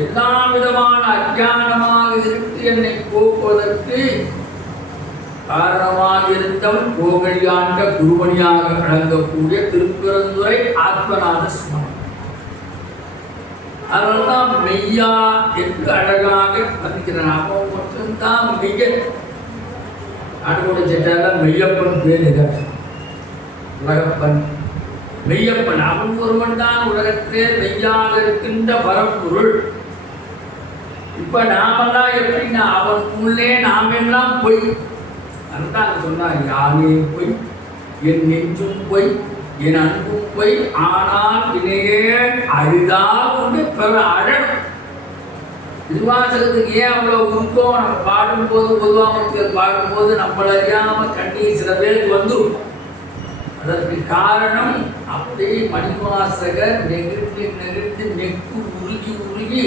எல்லா விதமான அஞ்ஞானமாக இருந்து என்னை போக்குவதற்கு காரணமாக இருந்தவன் கோகழியாண்ட குருவணியாக விளங்கக்கூடிய திருப்பெருந்துறை ஆத்மநாத சுவாமி. அதனால்தான் மெய்யா என்று அழகாக வர்ணிக்கிறான். அப்போ மட்டும்தான் மெய்ய நாடுகோட செட்டால மெய்யப்பன் பேர் உலகப்பன் மெய்யப்பன். அவன் ஒருவன் தான் உலகத்திலே மெய்யாக இருக்கின்ற பரம்பொருள். இப்ப நாமெல்லாம் எப்படின்னா அவன் உள்ளே நாமெல்லாம் பொய். அதுதான் சொன்னார், யானே பொய், என் நெஞ்சும் பொய், என் அன்பும் பொய், ஆனால் இணையே அழுதால் உண்டு பிற அழகும். திருவாசகத்துக்கு ஏன் அவ்வளோ உருக்கம்? நம்ம பாடும்போது பொதுவாக பாடும்போது நம்மள அறியாம கண்ணீர் சில பேருக்கு வந்துடும். அதற்கு காரணம் அப்படியே மணிவாசகர் நெகிழ்ந்து நெகிழ்ந்து நெக்கு உருகி உருகி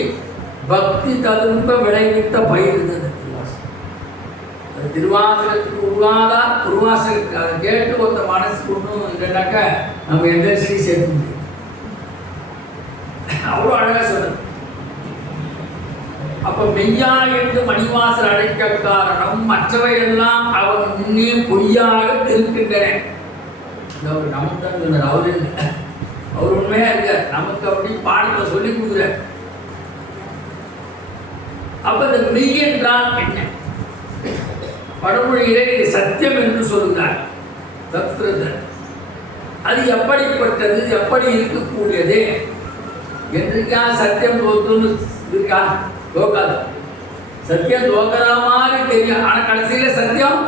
பக்தி ததும்ப விளைவித்த பயிர் இருந்தது. திருவாசகத்துக்கு உருவாதார் திருவாசகத்துக்கு அதை கேட்டு ஒரு மனசுக்கு ஒன்றும் இல்லைனாக்க நம்ம எந்த ஸ்ரீ சேர்க்க முடியும். அவ்வளோ அழகா சொல்றது. அப்ப மெய்யா என்று மணிவாசல் அழைக்க காரணம் மற்றவையெல்லாம் அவன் முன்னே பொய்யாக இருக்கின்றன. நமக்கு தான் சொன்னார். அவரு அவர் உண்மையா இருக்கார். நமக்கு அப்படி பாடத்தை சொல்லி கொடுக்குறார். அப்ப இந்த மெய் என்றால் என்ன? படமொழியிலே சத்தியம் என்று சொல்கிறார். அது எப்படிப்பட்டது, எப்படி இருக்கக்கூடியது என்றுக்கா சத்தியம் தோற்றுன்னு இருக்கா? தோக்காது. சத்தியம் தோக்கிற மாதிரி தெரியும், ஆனா கடைசியில சத்தியம்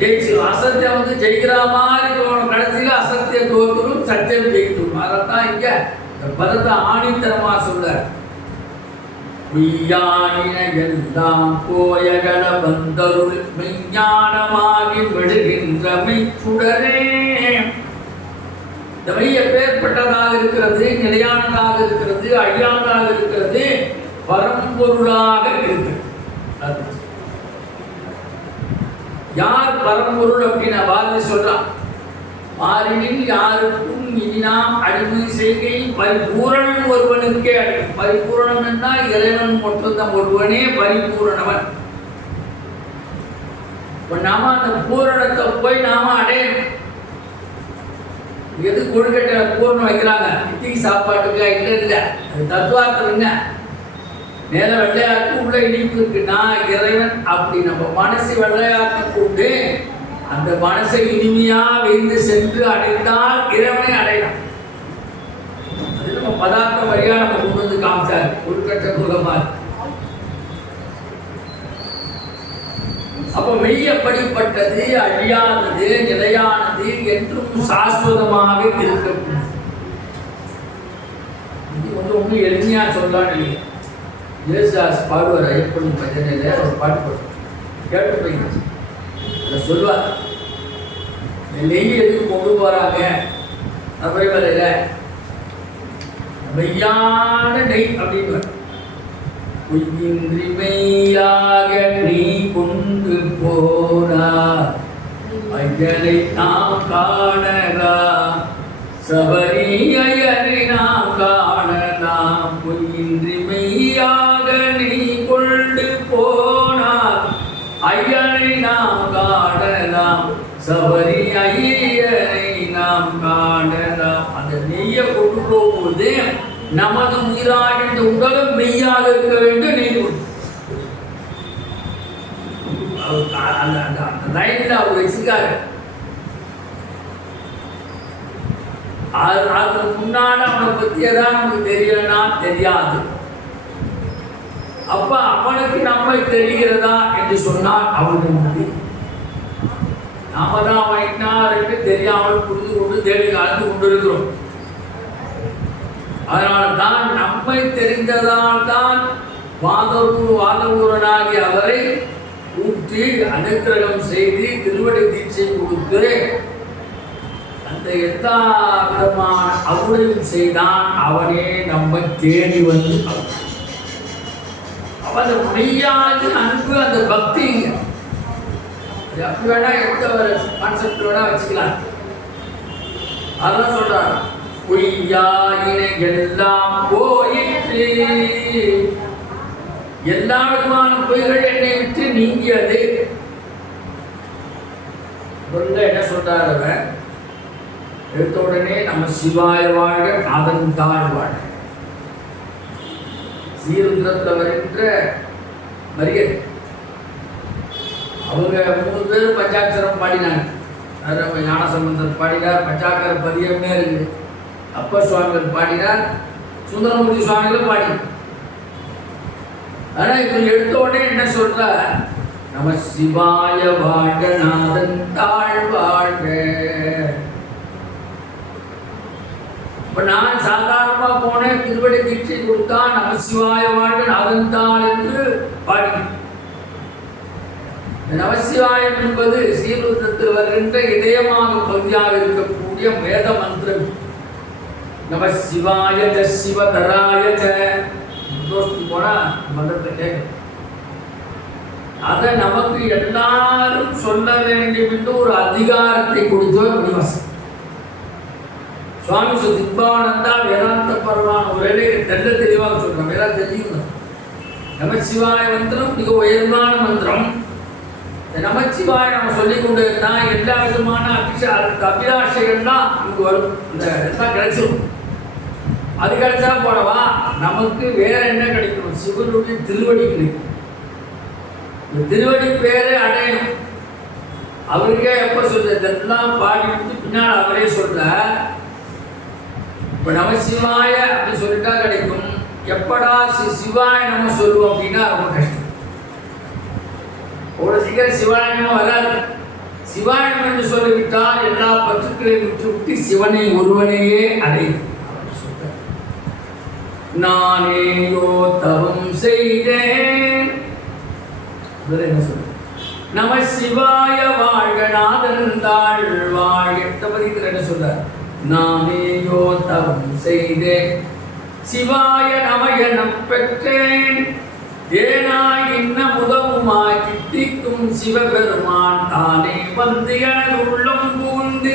ஜெயிச்சிடும். அசத்தியம் ஜெயிக்கிற மாதிரி தோணும், கடைசியில அசத்தியம் தோற்றுடும், சத்தியம் ஜெயிக்கும். அதைத்தான் இங்க பதத்தை ஆணித்தரமா சொல்றார். பொய்யாயின எல்லாம் போயகல வந்தருள் மெய்ஞானமாகி விடுகின்ற மெய்ச்சுடரே. இந்த மெய் எப்பேற்பட்டதாக இருக்கிறது? நிலையானதாக இருக்கிறது, அழியானதாக இருக்கிறது, பரம்பொருளாக இருக்கிறது. யார் பரம்பொருள் அப்படின்னு பாரதி சொல்றான். மாறினில் யாருக்கும் இனி நாம் அடிமை செய்கை பரிபூரணன் ஒருவனுக்கே அடிமை. பரிபூரணம் என்றால் இறைவன் மட்டும்தான் ஒருவனே பரிபூரணவன். நாம அந்த பூரணத்தை போய் நாம அடையணும். எது கொழுக்கட்டையில பூரணம் வைக்கிறாங்க? இட்லி சாப்பாட்டுக்கா? இல்லை இல்லை, அது தத்துவார்த்தம் என்ன? மேல வெள்ளையாக்கு உள்ள இனிப்பு இருக்குன்னா இறைவன் அப்படி நம்ம மனசை வெள்ளையாக்கி கொண்டு அந்த மனசை இனிமையா வைத்து சென்று அடைந்தால் இறைவனை அடையலாம். அது நம்ம பதார்த்த வழியா நம்ம கொண்டு வந்து காமிச்சார். கொழுக்கட்டை முகமார். அப்ப மெய் எப்படிப்பட்டது? அழியாதது, நிலையானது, என்றும் சாஸ்வதமாக இருக்கக்கூடாது. இன்னும் எளிமையாக சொல்லலான்னு நினைக்கிறேன். ஜேசுதாஸ் பாடுவார் ஐயப்பன் பஜனையில் ஒரு பாட்டு பாடுவார், கேட்டு போய் அதை சொல்லுவார். நெய் எதுக்கு கொண்டு போகிறாங்க சபரிமலையில், மெய்யான நெய் அப்படின்னு பொய்யின்றி மெய்யாக நீ கொண்டு போனார் ஐயனை நாம் காணலாம், சபரி ஐயனை நாம் காணலாம். பொய்யின்றி மெய்யாக நீ கொண்டு போனார் ஐயனை நாம் காணலாம், சபரி ஐயனை நாம் காணலாம். அந்த நெய்யை கொண்டு போகும்போது நமது உயிராகின்ற உடலும் மெய்யாக இருக்க வேண்டும். நெய் அந்த லைன்ல அவர் வச்சுக்காரு. அதுக்கு முன்னாடி அவனை பத்தி எதாவது நமக்கு தெரியலன்னா தெரியாது. அப்ப அவனுக்கு நம்மை தெரிகிறதா என்று சொன்னால் அவனுக்கு நாம தான் அவன் இன்னார் என்று தெரியாமல் புரிந்து கொண்டு தேடி கலந்து கொண்டிருக்கிறோம். அதனால தான் நம்மை தெரிந்ததால் தான் வாதவூரனாகி அவரை ஊற்றி அனுக்கிரகம் செய்து திருவடி தீட்சை கொடுத்து அந்த எல்லா விதமான அவனையும் செய்தான். அவனே நம்மை தேடி வந்து அவன் மெய்யான அன்பு, அந்த பக்தி அப்படி வேணா எந்த ஒரு கான்செப்ட் வேணா வச்சுக்கலாம். அதான் சொல்றான், பொய்யாயினை எல்லாம் போயிற்று, எல்லா விதமான பொய்கள் என்னை விட்டு நீங்கியது. என்ன சொல்றார் அவன்? எடுத்த உடனே நம்ம சிவாய வாழ்க நாதன் தாழ் வாழ்க. ஸ்ரீருத்ரத்தில் வருகின்ற மரியாதை அவங்க 3 பேரும் பஞ்சாட்சரம் பாடினாங்க. ஞானசம்பந்தர் பாடினார், பஞ்சாக்கர பதியமே இருக்குது. அப்பர் சுவாமிகள் பாடினார், சுந்தரமூர்த்தி சுவாமிகளும் பாடினார். ஆனால் இப்போ எடுத்த உடனே என்ன சொல்ற? நம சிவாய வாழ்க நாதன் தாழ் வாழ்க. இப்போ நான் சாதாரணமாக போனேன், திருவடி தீட்சை கொடுத்தா நம சிவாய வாழ்க நாதன் தாழ் என்று பாடினேன். நமசிவாயம் என்பது ஸ்ரீருத்ரத்தில் வருகின்ற இதயமாக பகுதியாக இருக்கக்கூடிய வேத மந்திரம். நம சிவாய சிவதராய போனா மந்திரத்தை கேட்க, அதை நமக்கு எல்லாரும் சொல்ல வேண்டும் என்று ஒரு அதிகாரத்தை கொடுத்தவர் மணிவாசன் சுவாமி. திப்பானந்தா வேதாந்த பரவான ஒரே தெல்ல தெளிவாக சொல்றோம். வேதாந்த தெரியும். நமசிவாய மந்திரம் மிக உயர்வான மந்திரம். நமச்சிவாய நம்ம சொல்லிக் கொண்டு இருந்தால் எல்லா விதமான அபிலாஷைகள்லாம் நமக்கு வரும். இந்த எல்லாம் கிடைச்சிடும். அது கிடைச்சா போனவா நமக்கு வேற என்ன கிடைக்கும்? சிவனுடைய திருவடி கிடைக்கும். இந்த திருவடி பேரை அடையணும். அவருக்கே எப்போ சொல்ற இதெல்லாம் பாடிட்டு பின்னால் அவரே சொல்ற. இப்போ நமசிவாய அப்படின்னு சொல்லிட்டா கிடைக்கும். எப்படா சிவாய நம்ம சொல்லுவோம் அப்படின்னா ரொம்ப கஷ்டம். ஒரு சீக்கிரம் சிவாயணம் வராது. சிவாயணம் என்று சொல்லிவிட்டால் எல்லா பற்றுக்களையும் விட்டு சிவனை ஒருவனையே அடையும். நானேயோ தவம் செய்தேன். என்ன சொல்ற? நம சிவாய வாழ்க நாதன் தாழ் வாழ்க. என்ன சொல்ற? நானேயோ தவம் செய்தேன், சிவாய நம எனம் பெற்றேன், ஏனாய் இன்ன முதவுமாய் கிட்டிக்கும் சிவபெருமான் தானே வந்து எனது உள்ளம் புகுந்து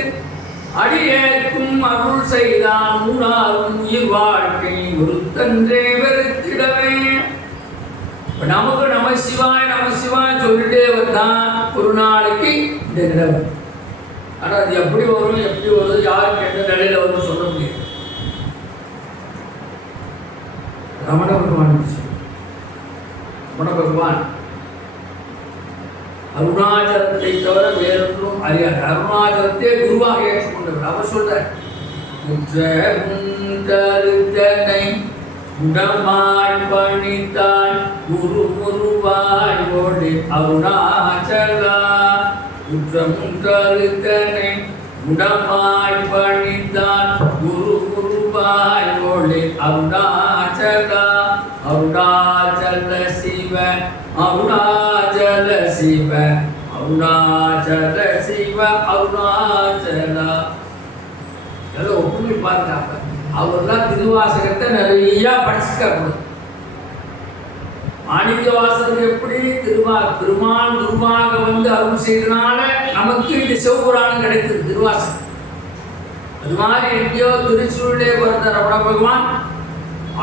அடியேற்கும் அருள் செய்தான். மூணாரும் உயிர் வாழ்க்கை ஒருத்தன்றே வெறுத்திடவே. நமக்கு நம சிவாய் சொல்லிட்டே வந்தான் ஒரு நாளைக்கு இந்த நிலவு. ஆனால் அது எப்படி வரும், யாருக்கு எந்த நிலையில வரும் சொல்ல முடியாது. ரமண பகவான் அருணாச்சலத்தை தவிர வேறொன்றும் அறியாது. அருணாச்சலத்தை குருவாக ஏற்றுக்கொண்டவர். அவர் சொல்றார், முற்றனை உடமாய் பணித்தாய் குரு முருவாய் ஓடி அருணாச்சலா. முற்றனை உடமாய் பணித்தான் குரு முருவாய் திருவாய் ஒளி அருணாச்சலா அருணாச்சல சிவ அருணாச்சல சிவ அருணாச்சல சிவ அருணாச்சலா. எல்லாம் ஒப்புமை பாருங்க. அவர்லாம் திருவாசகத்தை நிறைய படிச்சுக்க. மாணிக்க வாசகர் எப்படி திருமால் குருவாக வந்து அருள் செய்தனால நமக்கு இந்த சிவபுராணம் கிடைத்தது திருவாசகம். அது மாதிரி எங்கேயோ திருச்சூரிலே பிறந்த ரமண பகவான்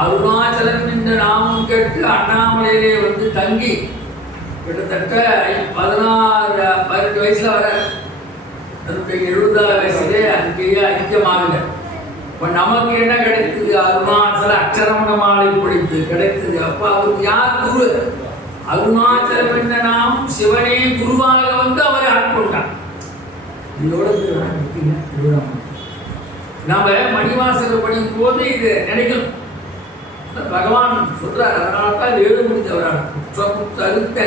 அருணாச்சலம் என்ற நாமம் கேட்டு அண்ணாமலையிலே வந்து தங்கி கிட்டத்தட்ட 18 வயசுல வர தன்னுடைய 70 வயசுலே அங்கேயே ஐக்கியமாகுங்க. இப்போ நமக்கு என்ன கிடைத்தது? அருணாச்சல அக்ஷரமண மாலை பிடித்து கிடைத்தது. அப்போ அவருக்கு யார் குரு? அருணாச்சலம் என்ற நாமம் சிவனே குருவாக வந்து அவரை ஆட்கொண்டார். இதோட நாம மணிவாசகர் படிக்கும் போது இது நினைக்கணும். பகவான் சொல்றார், அதனால தான் 7 முடிந்தவரான குற்றமுத்தருத்த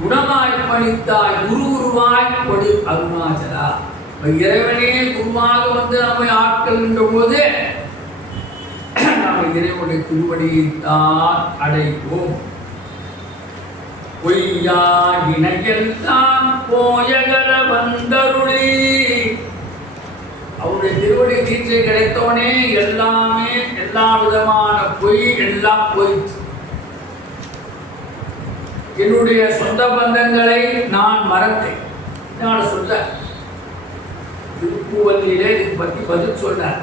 குணமாய் பணித்தாய் குரு குருவாய் கொடு அருணாச்சலா. இறைவனே குருவாக வந்து நம்மை ஆட்கொள்கின்ற போது நாம் இறைவனுடைய திருவடியை தான் அடைவோம். பொய்யா இணையெல்லாம் போயகல வந்தருளி. அவருடைய திருவடி தீட்சை கிடைத்தோனே எல்லாமே எல்லா விதமான பொய் எல்லாம் போயிற்று. என்னுடைய சொந்த பந்தங்களை நான் மறந்தேன். நான் சொல்ல திருப்பூவல்லியிலே இது பற்றி பதில் சொன்னார்.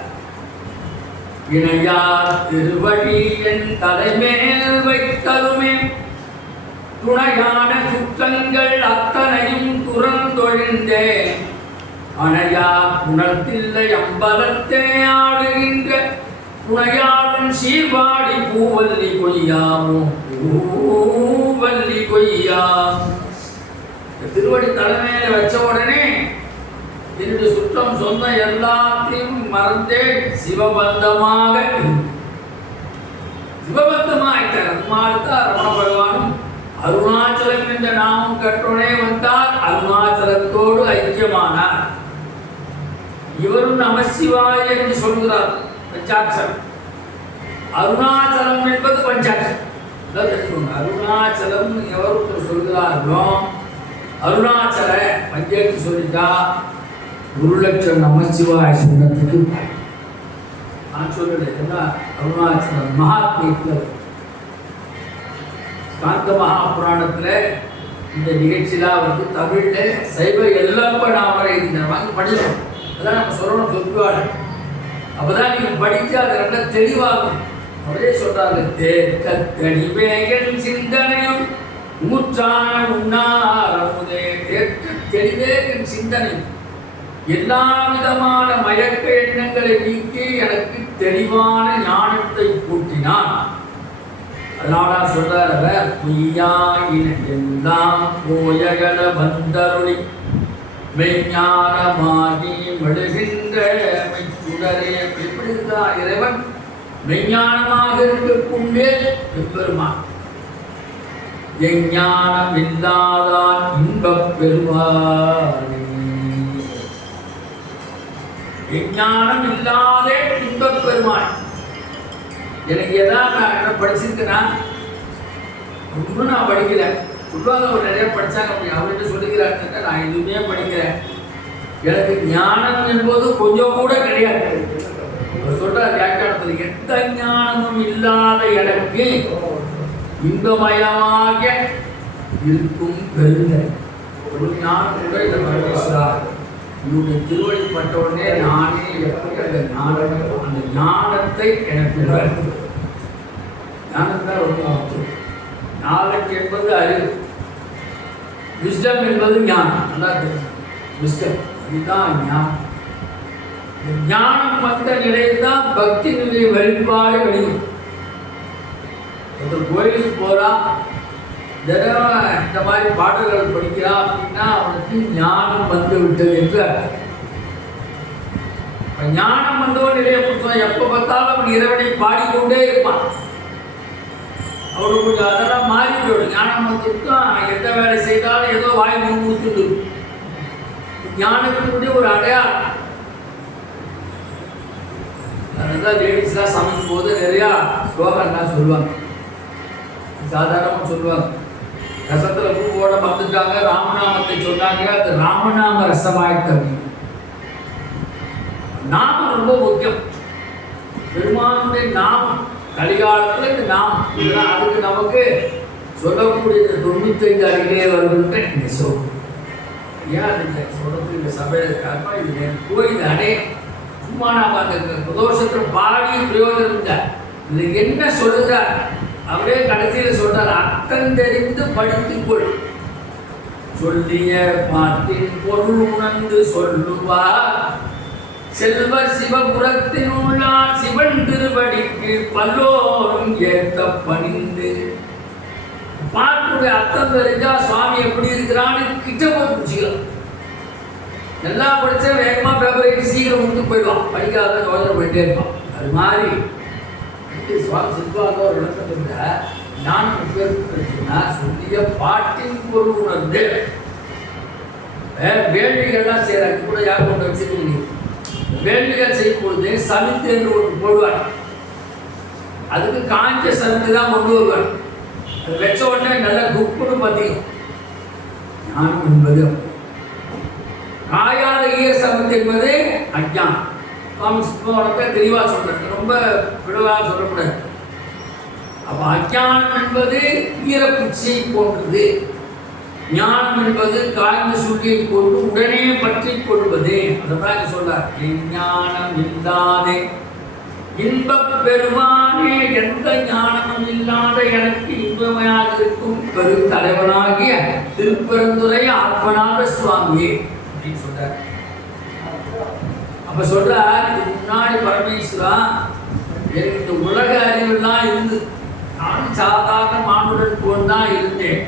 இணையார் திருவடி என் தலைமேல் வைத்தலுமே துணையான சுற்றங்கள் அத்தனையும் துறந்தொழிந்தேன். அணையா புணர்த்தில்லை அம்பலத்தே ஆடுகின்ற துணையாடும் சீர்வாடி பூவல்லி கொய்யாமோ பூவல்லி கொய்யா. திருவடி தலைமையில வச்ச உடனே என்னுடைய சுற்றம் சொன்ன எல்லாத்தையும் மறந்தே சிவபந்தமாயிட்டார். அம்மாளுக்கார் ரமண பகவானும் அருணாச்சலம் என்ற நாமம் கற்றோனே வந்தார். அருணாச்சலத்தோடு ஐக்கியமானார். இவரும் நமசிவாய என்று சொல்கிறார். பஞ்சாட்சரம். அருணாச்சலம் என்பது பஞ்சாட்சரம். அருணாச்சலம் எவருக்கு சொல்கிறார்களோ அருணாச்சல பஞ்சேட்டு சொல்லிட்டா 1 லட்சம் நமசிவாய சொன்னதுக்கு நான் சொல்லலை. அருணாச்சலம் மகாத்மியத்தில் காந்த மகாபுராணத்தில் இந்த நிகழ்ச்சியெல்லாம் வந்து தமிழில் சைவ எல்லப்ப நாமரை வாங்கி படிக்கணும். அதான் நம்ம சொல்லணும் சொல்லுவாங்க. அப்போதான் நீங்கள் படித்து அதை நல்லா தெளிவாகும். அவரே சொல்றாங்க, தேக்க தெளிவேகன் சிந்தனையும் மூச்சான உண்ணாரமுதே. தேக்க தெளிவேகன் சிந்தனை எல்லா விதமான மயக்க எண்ணங்களை நீக்கி எனக்கு தெளிவான ஞானத்தை கூட்டினான். அதனால சொல்றார் அவர், பொய்யாயினெல்லாம் போயகல வந்தருளி மெய்ஞானமாகி மெழுகின்ற மெய்ச்சுடரே. எப்படி இருக்கா இறைவன்? மெய்ஞானமாக இருக்கக்கூடிய பெருமான். எஞ்ஞானம் இல்லாதான் இன்பப் பெறுவானே. எஞ்ஞானம் இல்லாத இன்பப் பெறுவான். எனக்கு எதாவது நான் என்ன படிச்சிருக்கேன்னா ரொம்ப நான் படிக்கல. சொல்லுவாங்க அவர் நிறைய படித்தாங்க அப்படி அவர்கிட்ட சொல்லிக்கிறாங்க. நான் எதுவுமே படிக்கிறேன். எனக்கு ஞானம் என்பது கொஞ்சம் கூட கிடையாது. அவர் சொல்றார் வியாக்கியானத்தில், எந்த ஞானமும் இல்லாத எனக்கு இன்பமயமாக இருக்கும் பெருங்க ஒரு ஞானம் கூட இதை பரமேஸ்வரர் இவருடைய திருவடிப்பட்ட உடனே நானே எப்படி அந்த ஞானத்தை எனக்கு ஞானம் தான் ரொம்ப முக்கியம். நாலேஜ் என்பது அறிவு, விஸ்டம் என்பது ஞானம். நல்லா தெரியும். விஸ்டம் இதுதான் ஞானம். ஞானம் வந்த நிலையில் தான் பக்தி நிலை வழிபாடு வெளியும். ஒரு கோயிலுக்கு போறா, தினம் இந்த மாதிரி பாடல்கள் படிக்கிறா அப்படின்னா அவனுக்கு ஞானம் வந்து விட்டது என்று ஞானம் வந்தவன் நிலையை புரிஞ்சோம். எப்போ பார்த்தாலும் அவன் இறைவனை பாடிக்கொண்டே இருப்பான். அவனுக்கு கொஞ்சம் அதெல்லாம் மாறி போயிடும். ஞானம் வந்துட்டு எந்த வேலை செய்தாலும் ஏதோ வாய் மூத்துட்டு ஞானத்தினுடைய ஒரு அடையாளம். அதுதான் லேடிஸ்லாம் சமைக்கும் போது நிறையா ஸ்லோகம்லாம் சொல்லுவாங்க. சாதாரணமாக சொல்லுவாங்க, ரசத்தில் பூ போட மறந்துட்டாங்க, ராமநாமத்தை சொன்னாங்க, அது ராமநாம ரசமாயிட்டு அப்படின்னு. நாமம் ரொம்ப முக்கியம். பெருமானுடைய நாமம் கலிகாலத்தில் இந்த நாமம் இதெல்லாம் அதுக்கு நமக்கு சொல்லக்கூடிய இந்த 95 அடிகளே வருகின்ற இந்த சோகம். ஏன் இந்த சொல்றது இந்த சபையில் காரணம் இது கோயில் அடே சும்மா நாம் அந்த பிரதோஷத்தை பாடி பிரயோஜனம் இல்லை. இது என்ன சொல்லுகிறார் அவரே கடைசியில் சொல்றார், அர்த்தம் தெரிந்து படித்துக்கொள், சொல்லிய பாட்டின் பொருள் உணர்ந்து சொல்லுவார் செல்வர் சிவபுரத்தின் உள்ளார் சிவன் திருவடிக்கு பல்லோரும் ஏற்ற பணிந்து. பாட்டுடைய அர்த்தம் தெரிஞ்சா சுவாமி எப்படி இருக்கிறான்னு கிட்ட போய் பிடிச்சிக்கலாம். நல்லா படிச்சா வேகமா பேப்பர் எழுதி சீக்கிரம் முடித்து போயிடுவான், படிக்காத யோசனை போயிட்டே இருப்பான். அது மாதிரி சுவாமி சித்வாக ஒரு விளக்கத்துல ஞானம் பேருன்னா சொல்லிய பாட்டின் பொருள் உணர்ந்து. வேள்விகள்லாம் செய்யறாங்க கூட யார் கொண்டு வச்சிருக்கீங்க. வேள்விகள் செய்யும் பொழுது சமித்து என்று ஒன்று போடுவார். அதுக்கு காஞ்ச சமித்து தான் கொண்டு வருவார். அது வச்ச உடனே நல்லா குப்புன்னு பார்த்தீங்க. ஞானம் என்பது காயாத ஈர சமித்து என்பது அஞ்ஞானம். சுவாமி சித்வாக தெளிவாக சொல்றாங்க, ரொம்ப விடுவாக சொல்லக்கூடாது. அப்ப அஞ்ஞானம் என்பது ஈரக்குச்சியை போன்றது, ஞானம் என்பது காய்ந்த சுள்ளியை கொண்டு உடனே பற்றி கொள்வது. அதான் சொல்றார், ஞானம் இல்லாதே இன்பப் பெருமானே, எந்த ஞானமும் இல்லாத எனக்கு இன்பமையாக இருக்கும் பெருந்தலைவனாகிய திருப்பெருந்துறை ஆத்மநாத சுவாமியே அப்படின்னு சொல்றார். அப்ப சொல்றார், இதுக்கு முன்னாடி பரமேஸ்வரா எனக்கு இந்த உலக அறிவெல்லாம் இருந்து நான் சாதாரண மானுடன் போல் தான் இருந்தேன்.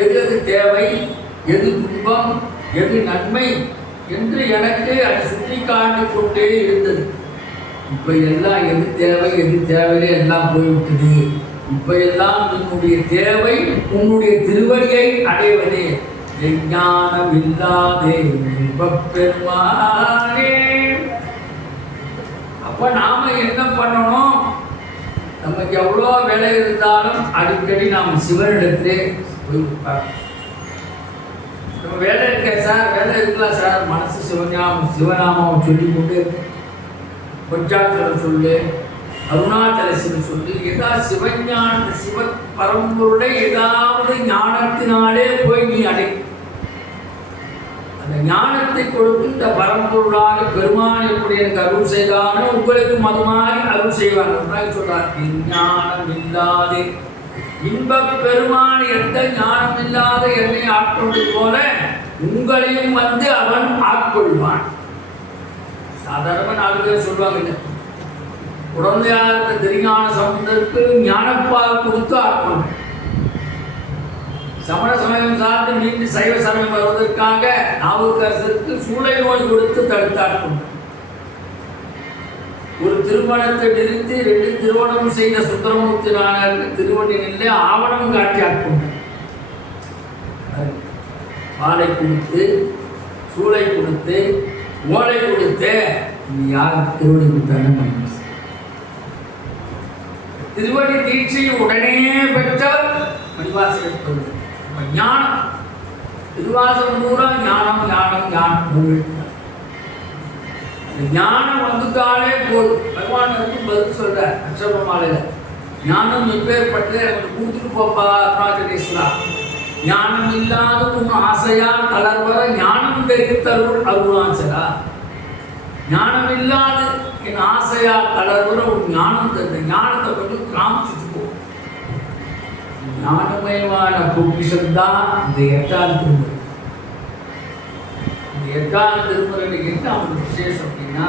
எது எது தேவை, எது துன்பம், எது நன்மை என்று எனக்கு அது சுட்டி காட்டி கொண்டே இருந்தது. இப்ப எல்லாம் எது தேவை எது தேவையிலே எல்லாம் போய்விட்டது. இப்ப எல்லாம் உன்னுடைய தேவை உன்னுடைய திருவடியை அடைவதே. ஞானம் இல்லாதே பெருமானே. அப்ப நாம என்ன பண்ணணும், நமக்கு எவ்வளோ வேலை இருந்தாலும் அடிக்கடி நாம் சிவனிடத்திலே நம்ம வேலை இருக்க சார், வேலை இருக்கலாம் சார், மனசு சிவநாமம் சொல்லி கொண்டு கொஞ்சாச்சலம் சொல்லு, அருணாச்சல சிவன் சொல்லு, ஏதாவது சிவஞான சிவ பரம்பொருளை ஏதாவது ஞானத்தினாலே போய் நீ அடை. அந்த ஞானத்தை கொடுத்து இந்த பரம்பொருளாக பெருமான் எப்படி எனக்கு அருள் செய்தானோ உங்களுக்கும் அது மாதிரி அருள் செய்வாங்க சொல்றார். ஞானம் இல்லாதே இன்பப் பெருமான் எந்த ஞானம் இல்லாத என்னை ஆட்கொண்டு போல உங்களையும் வந்து அவன் ஆட்கொள்வான். சாதாரண 4 பேர் சொல்லுவாங்க, குழந்தையாக திருஞான சம்பந்தருக்கு ஞானப்பால் கொடுத்து ஆட்கொண்டு, சமண சமயம் சார்ந்து மீண்டும் சைவ சமயம் வருவதற்காக நாவுக்கரசருக்கு சூளை நோய் கொடுத்து தடுத்து ஆட்கொண்டு, ஒரு திருமணத்தை நிறுத்தி 2 திருமணம் செய்த சுந்தரமூர்த்தி நாயகருக்கு திருவண்ணிலே ஆவணம் காட்டி ஆட்கொண்டார். பாலை கொடுத்து சூளை கொடுத்து ஓலை கொடுத்து நீ யாருக்கு திருவடி கொடுத்தாங்க. திருவடி தீட்சையை உடனே பெற்றால் மணிவாசகர் ஞானம். திருவாசகம் பூரா ஞானம் ஞானம் ஞானம். ஞானம் வந்துட்டாலே போதும். பகவான் வந்து பதில் சொல்ற அக்ஷரமாலையில, ஞானம் எப்பேற்பட்டது எனக்கு கூத்துட்டு போப்பா அருணாச்சலேஸ்வரா. ஞானம் இல்லாத உன் ஆசையா தளர்வர ஞானம் தெரிவித்தருள் அருணாச்சலா. ஞானம் இல்லாத என் ஆசையா தளர்வர உன் ஞானம் தந்த ஞானத்தை கொஞ்சம் காமிச்சுட்டு. ஞானமயமான பொக்கிஷம் தான் இந்த 8ஆம் திருமுறை. இந்த 8ஆம் திருமுறைக்கு என்ன அவனுக்கு விசேஷம் அப்படின்னா,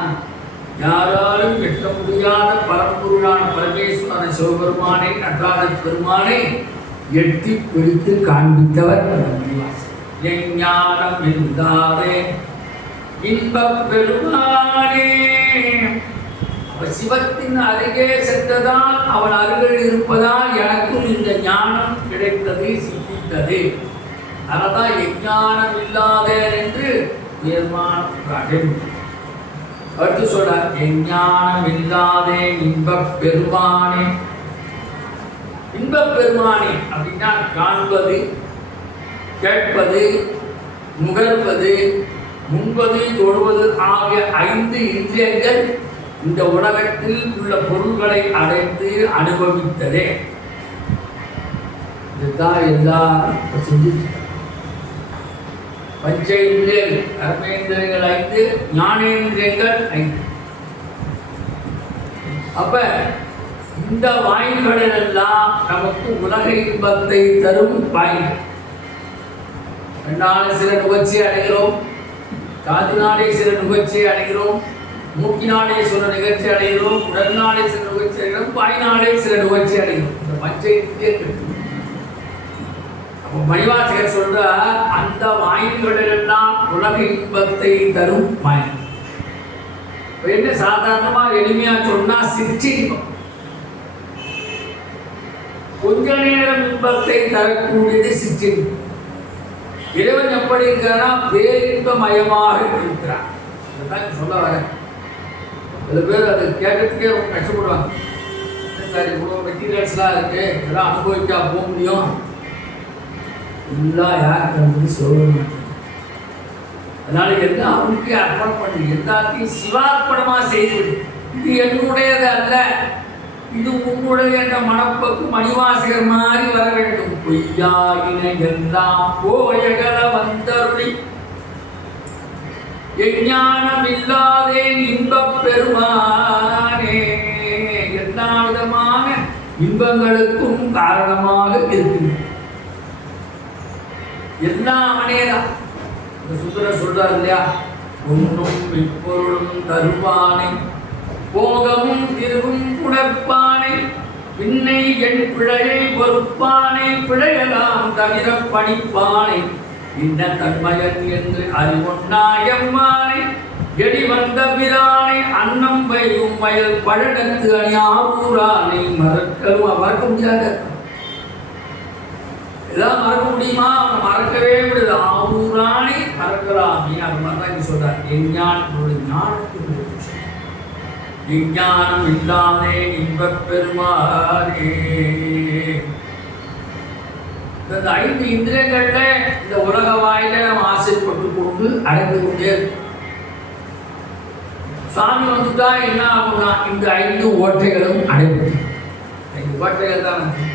யாராலும் எட்ட முடியாத பரம்பொருளான பரமேஸ்வரனை சிவபெருமானை நடராஜ பெருமானை எட்டி பிடித்து காண்பித்தவர் ஞானம் இருந்தாரே இன்பப் பெருமானே. சிவத்தின் அருகே சென்றதால் அவன் அருகில் இருப்பதால் எனக்கும் இந்த ஞானம் கிடைத்தது, சித்தித்தது. அதனால்தான் எஞ்ஞானம் இல்லாத என்று உயர்மான அடுத்து சொல்றார், எஞ்ஞானம் இல்லாதே இன்பப் பெருமானே. இன்பப் பெருமானே அப்படின்னா காண்பது, கேட்பது, நுகர்வது, முன்பது, தொடுவது ஆகிய 5 இந்திரியங்கள் இந்த உலகத்தில் உள்ள பொருள்களை அடைந்து அனுபவித்ததே. இதுதான் எல்லாரும் செஞ்சுட்டு பஞ்சேந்திரியங்கள், கர்மேந்திரியங்கள் 5, ஞானேந்திரியங்கள் 5. அப்ப இந்த வாய்கள் எல்லாம் நமக்கு உலக இன்பத்தை தரும் வாய்கள். கண்ணாலே சில நுகர்ச்சியை அடைகிறோம், காதினாலே சில நுகர்ச்சியை அடைகிறோம், மூக்கினாலே சில நிகழ்ச்சி அடைகிறோம், உடல்நாளே சில நுகர்ச்சி அடைகிறோம், வாய்நாளே சில நுகர்ச்சி அடைகிறோம். இந்த பஞ்சேந்திரியங்கள் மணிவாசகர் சொல்றார், அந்த வாயில்களெல்லாம் உலக இன்பத்தை தரும் வாயில். என்ன சாதாரணமா எளிமையா சொன்னா சிற்றின்பம், கொஞ்ச நேரம் இன்பத்தை தரக்கூடியது சிற்றின்பம். இறைவன் எப்படி இருக்கிறான்னா பேரின்பமயமாக இருக்கிறான். அதுதான் சொல்ல வரேன். சில பேர் அதை கேட்கறதுக்கே ரொம்ப கஷ்டப்படுவாங்க. சரி, இவ்வளோ மெட்டீரியல்ஸ்லாம் இருக்கு, இதெல்லாம் அனுபவிக்கா போக முடியும், எல்லாம் யார் தந்தது சொல்லணும். அதனால என்ன அவனுக்கு அர்ப்பணம் பண்ணி எல்லாத்தையும் சிவார்ப்பணமா செய்துவிடு. இது என்னுடையது அல்ல, இது உன்னுடைய என்ற மனப்பக்கு மணிவாசகர் மாதிரி வர வேண்டும். பொய்யாயின எல்லாம் போயகல வந்தருளி எஞ்ஞானம் இல்லாதே இன்பப் பெருமானே. எல்லா விதமான இன்பங்களுக்கும் காரணமாக இருக்கின்றன. எல்லாம் அவனேதான். சுந்தரர் சொல்றார் இல்லையா, ஒன்றும் இப்பொருளும் தருவானை, போகமும் திருவும் புணர்ப்பானை, பின்னை என் பிழையை பொறுப்பானை, பிழையெல்லாம் தவிர பணிப்பானை, இன்ன தன்மயன் என்று அறிவொன்னாயம்மானை, எடி வந்த பிரானை, அன்னம் வைகும் வயல் பழனத்து அணி ஆரூரானை, மறக்க முடியாத. இதெல்லாம் மறக்க முடியுமா? அவனை மறக்கவே முடியாது. ஆவூரானை மறக்கலாமே. அது மாதிரிதான் இங்க சொல்றார். எஞ்ஞானத்தோட ஞானத்துக்கு எஞ்ஞானம் இல்லாதே இன்பப் பெருமானே. இந்த 5 இந்திரியங்கள்ல இந்த உலக வாயில நம்ம ஆசைப்பட்டு கொண்டு அடைந்து கொண்டே சுவாமி வந்துட்டா என்ன ஆகும்னா இந்த 5 ஓட்டைகளும் அடைபட்டு 5 ஓட்டைகள் தான் வந்து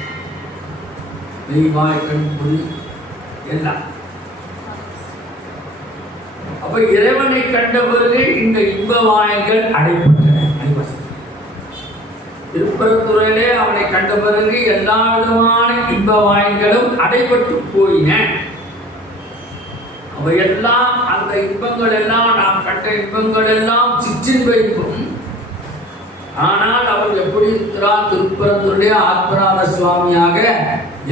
தெய்வாய் கண்புரி எல்லாம். அப்ப இறைவனை கண்ட பிறகு இந்த இன்ப வாய்கள் அடைப்பட்டன. திருப்பரத்துறையிலே அவனை கண்ட பிறகு எல்லா விதமான இன்ப வாய்களும் அடைபட்டு போயின. அவையெல்லாம் அந்த இன்பங்கள் எல்லாம் நாம் கண்ட இன்பங்கள் எல்லாம் சிற்றின்ப இன்பம். ஆனால் அவன் எப்படி இருக்கிறான்? திருப்பரத்துடைய ஆத்மநாத சுவாமியாக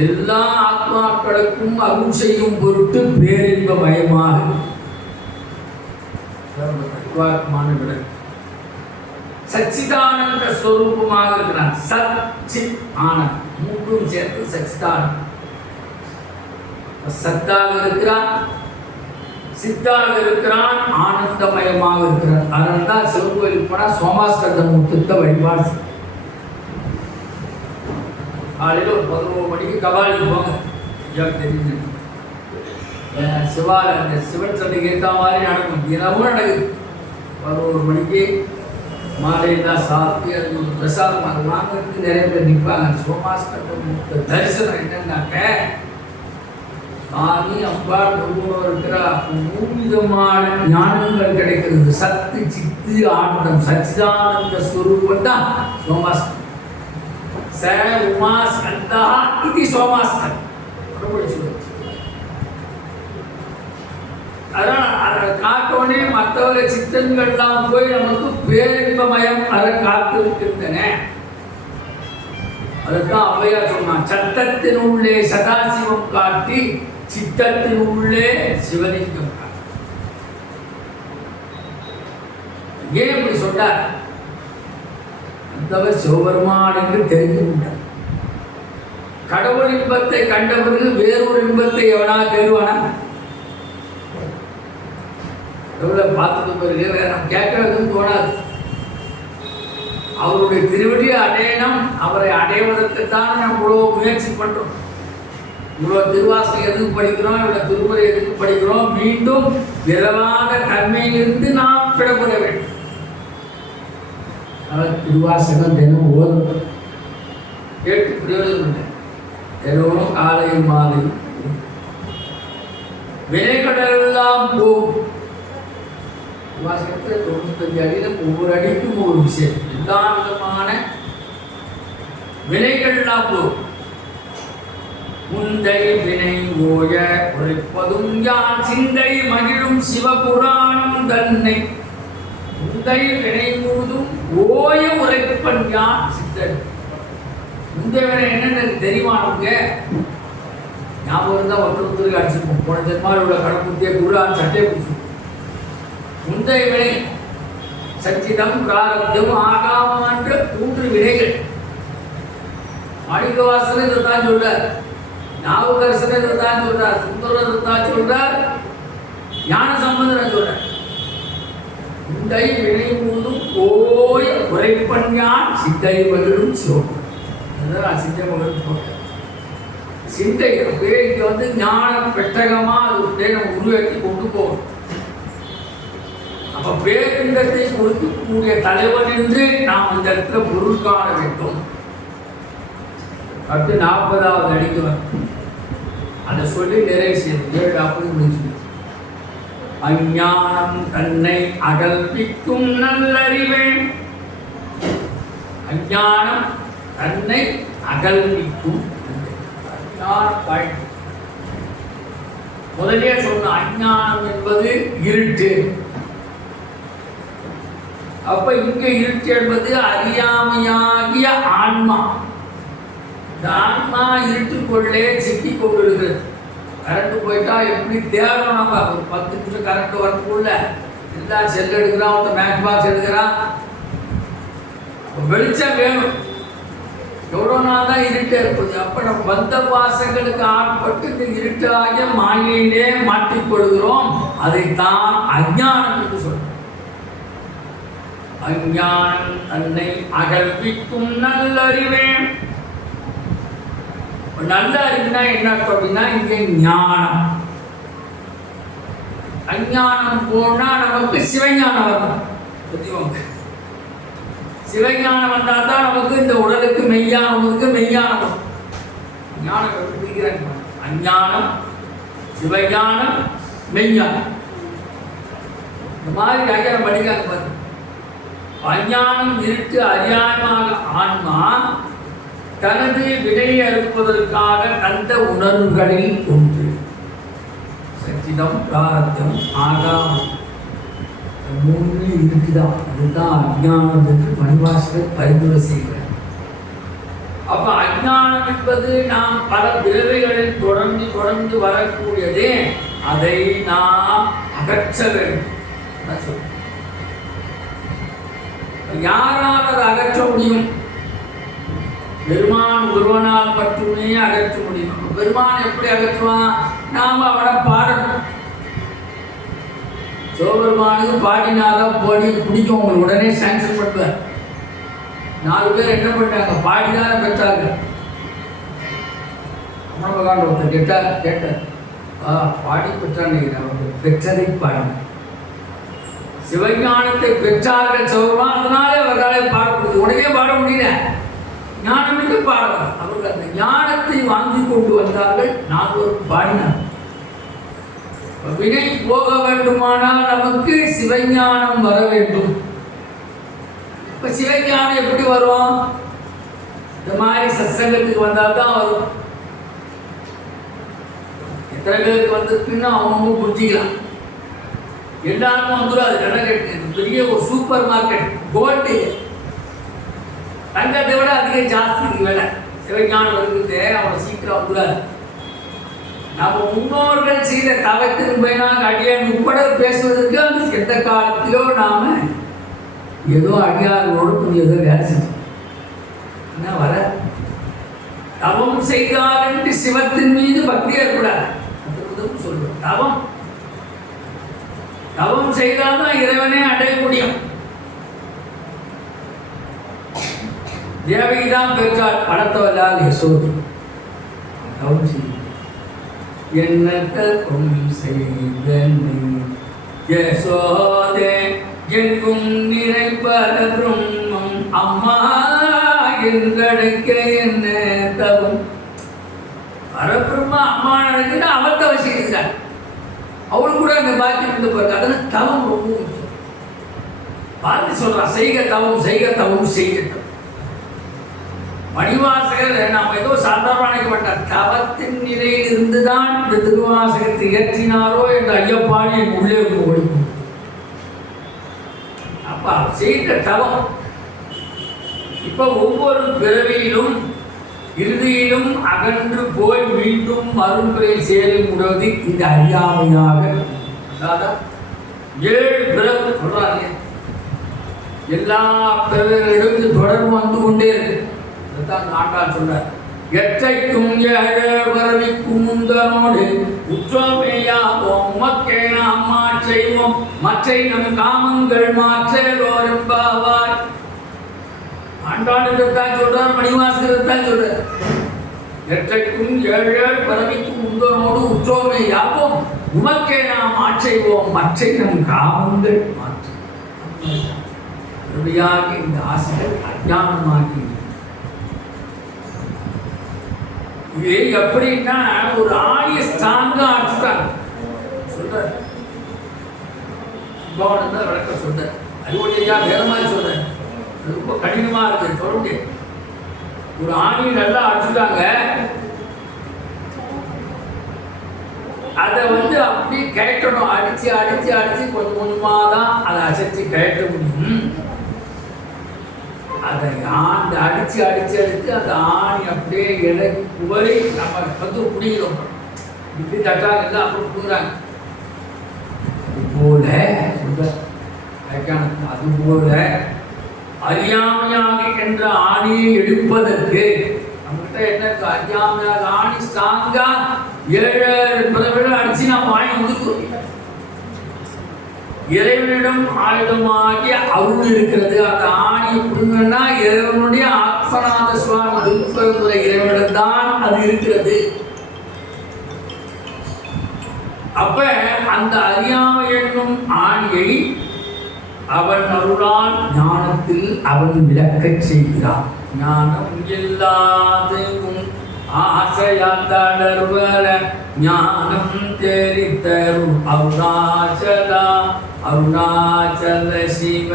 எல்லா ஆத்மாக்களுக்கும் அருள் செய்யும் பொருட்டு பேரின்ப மயமாக சச்சிதானந்த ஸ்வரூபமாக இருக்கிறான். சச்சித் ஆனந்த் மூன்றும் சேர்த்து சச்சிதானந்த். சத்தாக இருக்கிறான், சித்தாக இருக்கிறான், ஆனந்தமயமாக இருக்கிறான். அதனால தான் சிவன் கோயிலுக்கு போனால் சோமாஸ்கந்த முத்துத்த வழிபாடு. காலையில் ஒரு 11 மணிக்கு கபாலிக்கு போங்க. தெரிஞ்சு சிவால அந்த சிவன் சண்டைக்கு ஏற்ற மாதிரி நடக்கும். தினமும் நடக்குது. 11 மணிக்கு மாலையெல்லாம் சாப்பிட்டு அது ஒரு பிரசாதம் அது வாங்கிறதுக்கு நிறைய பேர் நிற்பாங்க. சோமாஸ்கந்த முத்த தரிசனம் என்னன்னாக்க சாமி அம்பாள் முருகனோடு இருக்கிற 3 விதமான ஞானங்கள் கிடைக்கிறது. சத்து சித்து ஆனந்தம் சச்சிதானந்த ஸ்வரூபம் தான் சோமாஸ்கந்தம். ச உமா ஸ்கந்தா இது சோமாஸ்கந்தம். அதனால் அதை காட்டோனே மற்றவரை சித்தங்கள்லாம் போய் நமக்கு பேரின்பமயம் அதை காத்து இருக்கின்றன. அதுதான் ஔவையார் சொன்னான், சத்தத்தின் உள்ளே சதாசிவம் காட்டி சித்தத்தின் உள்ளே சிவலிங்கம் காட்டி. ஏன் இப்படி சொன்னார்? அந்தவர் சிவபெருமான் என்று தெரிந்து கொண்டார். கடவுள் இன்பத்தை கண்ட பிறகு வேறொரு இன்பத்தை எவனா தேடுவானா? கடவுளை பார்த்துட்டு பிறகு வேற நம்ம கேட்கறதுன்னு தோணாது. அவருடைய திருவடியை அடையணும், அவரை அடைவதற்கு தான் நம்ம இவ்வளோ முயற்சி பண்ணுறோம். இவ்வளோ திருவாசகம் எதுக்கு படிக்கிறோம், இவ்வளோ திருமுறை எதுக்கு படிக்கிறோம்? மீண்டும் விரவாத தன்மையிலிருந்து நாம் விடப்பட வேண்டும். திருவாசகம் தினம் ஓதும், கேட்டு பிரயோஜனம் இல்லை. தினமும் காலையும் மாலையும் வினைக்கடலாம் போகும். திருவாசகத்தை 95 அடியில் ஒவ்வொரு அடிக்கும் ஒவ்வொரு விஷயம், எல்லா விதமான வினைகள்லாம் போகும். முந்தை வினை ஓய உரைப்பதும் யான் சிந்தை மகிழும் சிவபுராணம் தன்னை. முந்தை வினை முழுதும் ஓய உரைப்பன் யான் சித்தன். முந்தைய வினை என்னன்னு தெரியுமா? நமக்கு ஞாபகம் இருந்தால் ஒருத்தருக்கு அடிச்சிருப்போம். போன ஜென்மாவில் உள்ள கடப்புத்திய குரான் சட்டையை பிடிச்சிருப்போம். முந்தைய வினை சச்சிதம் பிராரப்தம் ஆகாமன்ற 3 வினைகள். மாணிக்கவாசகர் இதைத்தான் சொல்றார், நாவுக்கரசர் இதைத்தான் சொல்றார், சுந்தரர் இதைத்தான் சொல்றார், ஞான சம்பந்தர் சொல்றார். முந்தை வினை முழுதும் ஓய உரைப்பன் யான் சிந்தை மகிழும் சிவம். அதுதான் சிந்தை மகிழும் போட்டேன். சிந்தை அப்படியே இங்கே வந்து ஞான பெட்டகமா அது அப்படியே நம்ம உருவாக்கி கொண்டு போகணும். அப்போ பேரின்பத்தை கொடுக்கக்கூடிய தலைவன் என்று நாம் இந்த இடத்துல பொருள் காண வேண்டும். அடுத்து 40வது அடிக்கு வரும். அதை சொல்லி நிறைவு செய்யும். 7 அப்படி முடிச்சு. அஞ்ஞானம் தன்னை அகல்பிக்கும் நல்லறிவே. அஞ்ஞானம் தன்னை அகல்பிக்கும் முதலே சொன்ன அஞ்ஞானம் என்பது இருட்டு. அப்ப இங்க இருட்டு என்பது அறியாமையாகிய ஆன்மா. இந்த ஆன்மா இருட்டுக்குள்ளே சிக்கிக் கொண்டிருக்கிறது. கரண்ட் போயிட்டா எப்படி தேடணும்? நம்ம ஒரு 10 நிமிஷம் கரண்ட் வரதுக்குள்ள எல்லா செல் எடுக்கிறான், ஒரு மேட்ச் பாக்ஸ் எடுக்கிறான். வெளிச்சம் வேணும். எவ்வளோ நாள் தான் இருட்டே இருப்பது? அப்போ நம்ம பந்த பாசங்களுக்கு ஆட்பட்டு இந்த இருட்டாகிய மாயையிலே மாட்டிக்கொள்கிறோம். அதைத்தான் அஞ்ஞானம் என்று சொல்றோம். அஞ்ஞானம் தன்னை அகல்பிக்கும் நல்லறிவே. நல்ல அறிவுனா என்ன அப்படின்னா இங்கே ஞானம். அஞ்ஞானம் போனா நமக்கு சிவஞானம் வரும். புரியுவாங்க? சிவஞானம் வந்தால் தான் நமக்கு இந்த உடலுக்கு மெய்யானவருக்கு மெய்யானவம். ஞானம் எப்படி பிரிக்கிறாங்க? அஞ்ஞானம், சிவஞானம், மெய்ஞானம். இந்த மாதிரி ஐயாரம் படிக்காங்க பாரு. அஞ்ஞானம் இருட்டு அறியாயமாக ஆன்மா தனது வினையை அறுப்பதற்காக தந்த உணர்வுகளில் ஒன்று சச்சிதம் பிராரப்தம் ஆகாமம். 3 இருக்குதான். அதுதான் அஞ்ஞானம் என்று மணிவாசகர் பரிந்துரை செய்கிறார். அப்ப அஞ்ஞானம் என்பது நாம் பல பிறவைகளில் தொடர்ந்து வரக்கூடியதே. அதை நாம் அகற்ற வேண்டும். யாரால் அதை அகற்ற முடியும்? பெருமான் ஒருவனால் மட்டுமே அகற்ற முடியும். பெருமான் எப்படி அகற்றுவான்? நாம் அவனை பாடணும். சிவபெருமானுக்கு பாடினாதான் பாடி பிடிக்கும். உங்களுக்கு உடனே சாங்ஷன் பண்ணுவார். 4 பேர் என்ன பண்ணாங்க? பாடினால பெற்றாங்க. அம்மனபகாண்ட ஒருத்தர் கேட்டார் பாடி பெற்றான்னு பெற்றதை பாடினார். சிவஞானத்தை பெற்றார்கள் சிவபெருமான். அதனாலே அவர்களால் பாடப்படுது. உடனே பாட முடியல, ஞானமிட்டு பாடலாம். அவர்கள் அந்த ஞானத்தை வாங்கி கொண்டு வந்தார்கள். 4 பாடினார். வினை போக வேண்டுமானால் நமக்கு சிவஞானம் வர வேண்டும். இப்ப சிவஞானம் எப்படி வரும்? இந்த மாதிரி சத்சங்கத்துக்கு வந்தால் தான் வரும். எத்தனை பேருக்கு வந்திருக்குன்னு அவங்க புரிஞ்சிக்கலாம். எல்லாருக்கும் வந்துடும். அது கடை பெரிய ஒரு சூப்பர் மார்க்கெட். கோல்டு தங்கத்தை விட அதிக ஜாஸ்தி வேலை. சிவஞானம் இருக்குது, அவனை சீக்கிரம் வந்துடாது. நம்ம முன்னோர்கள் செய்த தவத்தின் பயனாக அடியான் உட்பட பேசுவதற்கு அந்த எந்த காலத்திலோ நாம ஏதோ அடியார்களோடு கொஞ்சம் ஏதோ வேலை செஞ்சோம். என்ன வர தவம் செய்தால் என்று சிவத்தின் மீது பக்தி ஏற்படாது. சொல்றோம் தவம் தவம் செய்தால்தான் இறைவனே அடைய முடியும். தேவகிதான் பெற்றார் படத்தவல்லால் யசோது. தவம் செய்யும் என்ன தவம் செய்தனை யசோதே எங்கும் நிறைப்பத பிரம்மம் அம்மா எங்கடைக்க என்ன தவம். பரபிரம்மா அம்மா நடக்குன்னு அவள் தவம் செய்கிறார். அவளுக்கு கூட அந்த பாக்கியம் இருந்து பாருங்க. அதெல்லாம் தவம் ரொம்ப முக்கியம். பார்த்து சொல்றான், செய்க தவம் செய்க தவம் செய்க தவம். மணிவாசகர் நாம் ஏதோ சாதாரண நினைக்க மாட்டார். தவத்தின் நிலையில் இருந்துதான் இந்த திருவாசகத்தை இயற்றினாரோ என்ற ஐயப்பாடி உள்ளே ஒழிக்கும். அப்ப செய்த தவம் இப்ப ஒவ்வொரு பிறவியிலும் இறுதியிலும் அகன்று போய் மீண்டும் மறுமுறை சேரும் உணவு இந்த அறியாமையாக. அதாவது 7 பிறப்பு சொல்றாங்க. எல்லா பிறவிகளிடம் இது தொடர்பு வந்து கொண்டே இருக்கு. அதுதான் ஆண்டாள் சொல்றார். எற்றைக்கும் 7 பிறவிக்கும் முந்தனோடு உற்றோமேயாவோம் உமக்கே நாம் மாற்றைவோம் மற்றை நம் காமங்கள் மாற்றலோர் என்பாவாய். ஆண்டாளுக்குத்தான் சொல்றார், மணிவாசகத்தான் சொல்றார். எற்றைக்கும் 7 பிறவிக்கும் முந்தனோடு உற்றோமே யாவோம் உமக்கே நாம் ஆற்றைவோம் மற்றை நம் காமங்கள் மாற்ற. இந்த ஆசைகள் அஞ்ஞானமாகி இது எப்படின்னா ஒரு ஆணிய ஸ்ட்ராங்கா அடிச்சுட்டாங்க சொல்ற விளக்க சொல்ற. அறிவுடையா வேற மாதிரி சொல்றேன். ரொம்ப கடினமா இருக்கு சொல்ல முடியாது. ஒரு ஆணியை நல்லா அடிச்சுட்டாங்க. அதை அப்படி கயட்டணும். அடிச்சு அடிச்சு அடிச்சு கொஞ்சம் கொஞ்சமா தான் அதை அசைச்சு கயட்ட முடியும். அதை ஆண்டு அடிச்சு அடிச்சு அடிச்சு அந்த ஆணி அப்படியே இலகி குவரி நம்ம குடிக்கிறோம். இப்படி தட்டாங்க அப்புறம் கொடுக்குறாங்க. அதுபோல அறியாமையாக என்ற ஆணியை எடுப்பதற்கு நம்மகிட்ட என்ன அறியாமையாக ஆணி ஸ்ட்ராங்கா 7 பிறவிட அடிச்சு நாம் வாங்கி வந்துக்கிறோம். இறைவனிடம் ஆயுதமாகிய அருள் இருக்கிறது. அந்த ஆணியை புடுங்கன்னா இறைவனுடைய ஆத்மநாத சுவாமி திருப்பரங்குற இறைவனிடம் தான் அது இருக்கிறது. அப்ப அந்த அறியாமை என்னும் ஆணியை அவன் அருளால் ஞானத்தில் அவன் விளக்கச் செய்கிறான். ஞானம் இல்லாதவும் ஆசையால் தளர்வர ஞானம் தெரித்தரும் அருணாச்சலா அருணாச்சல சிவ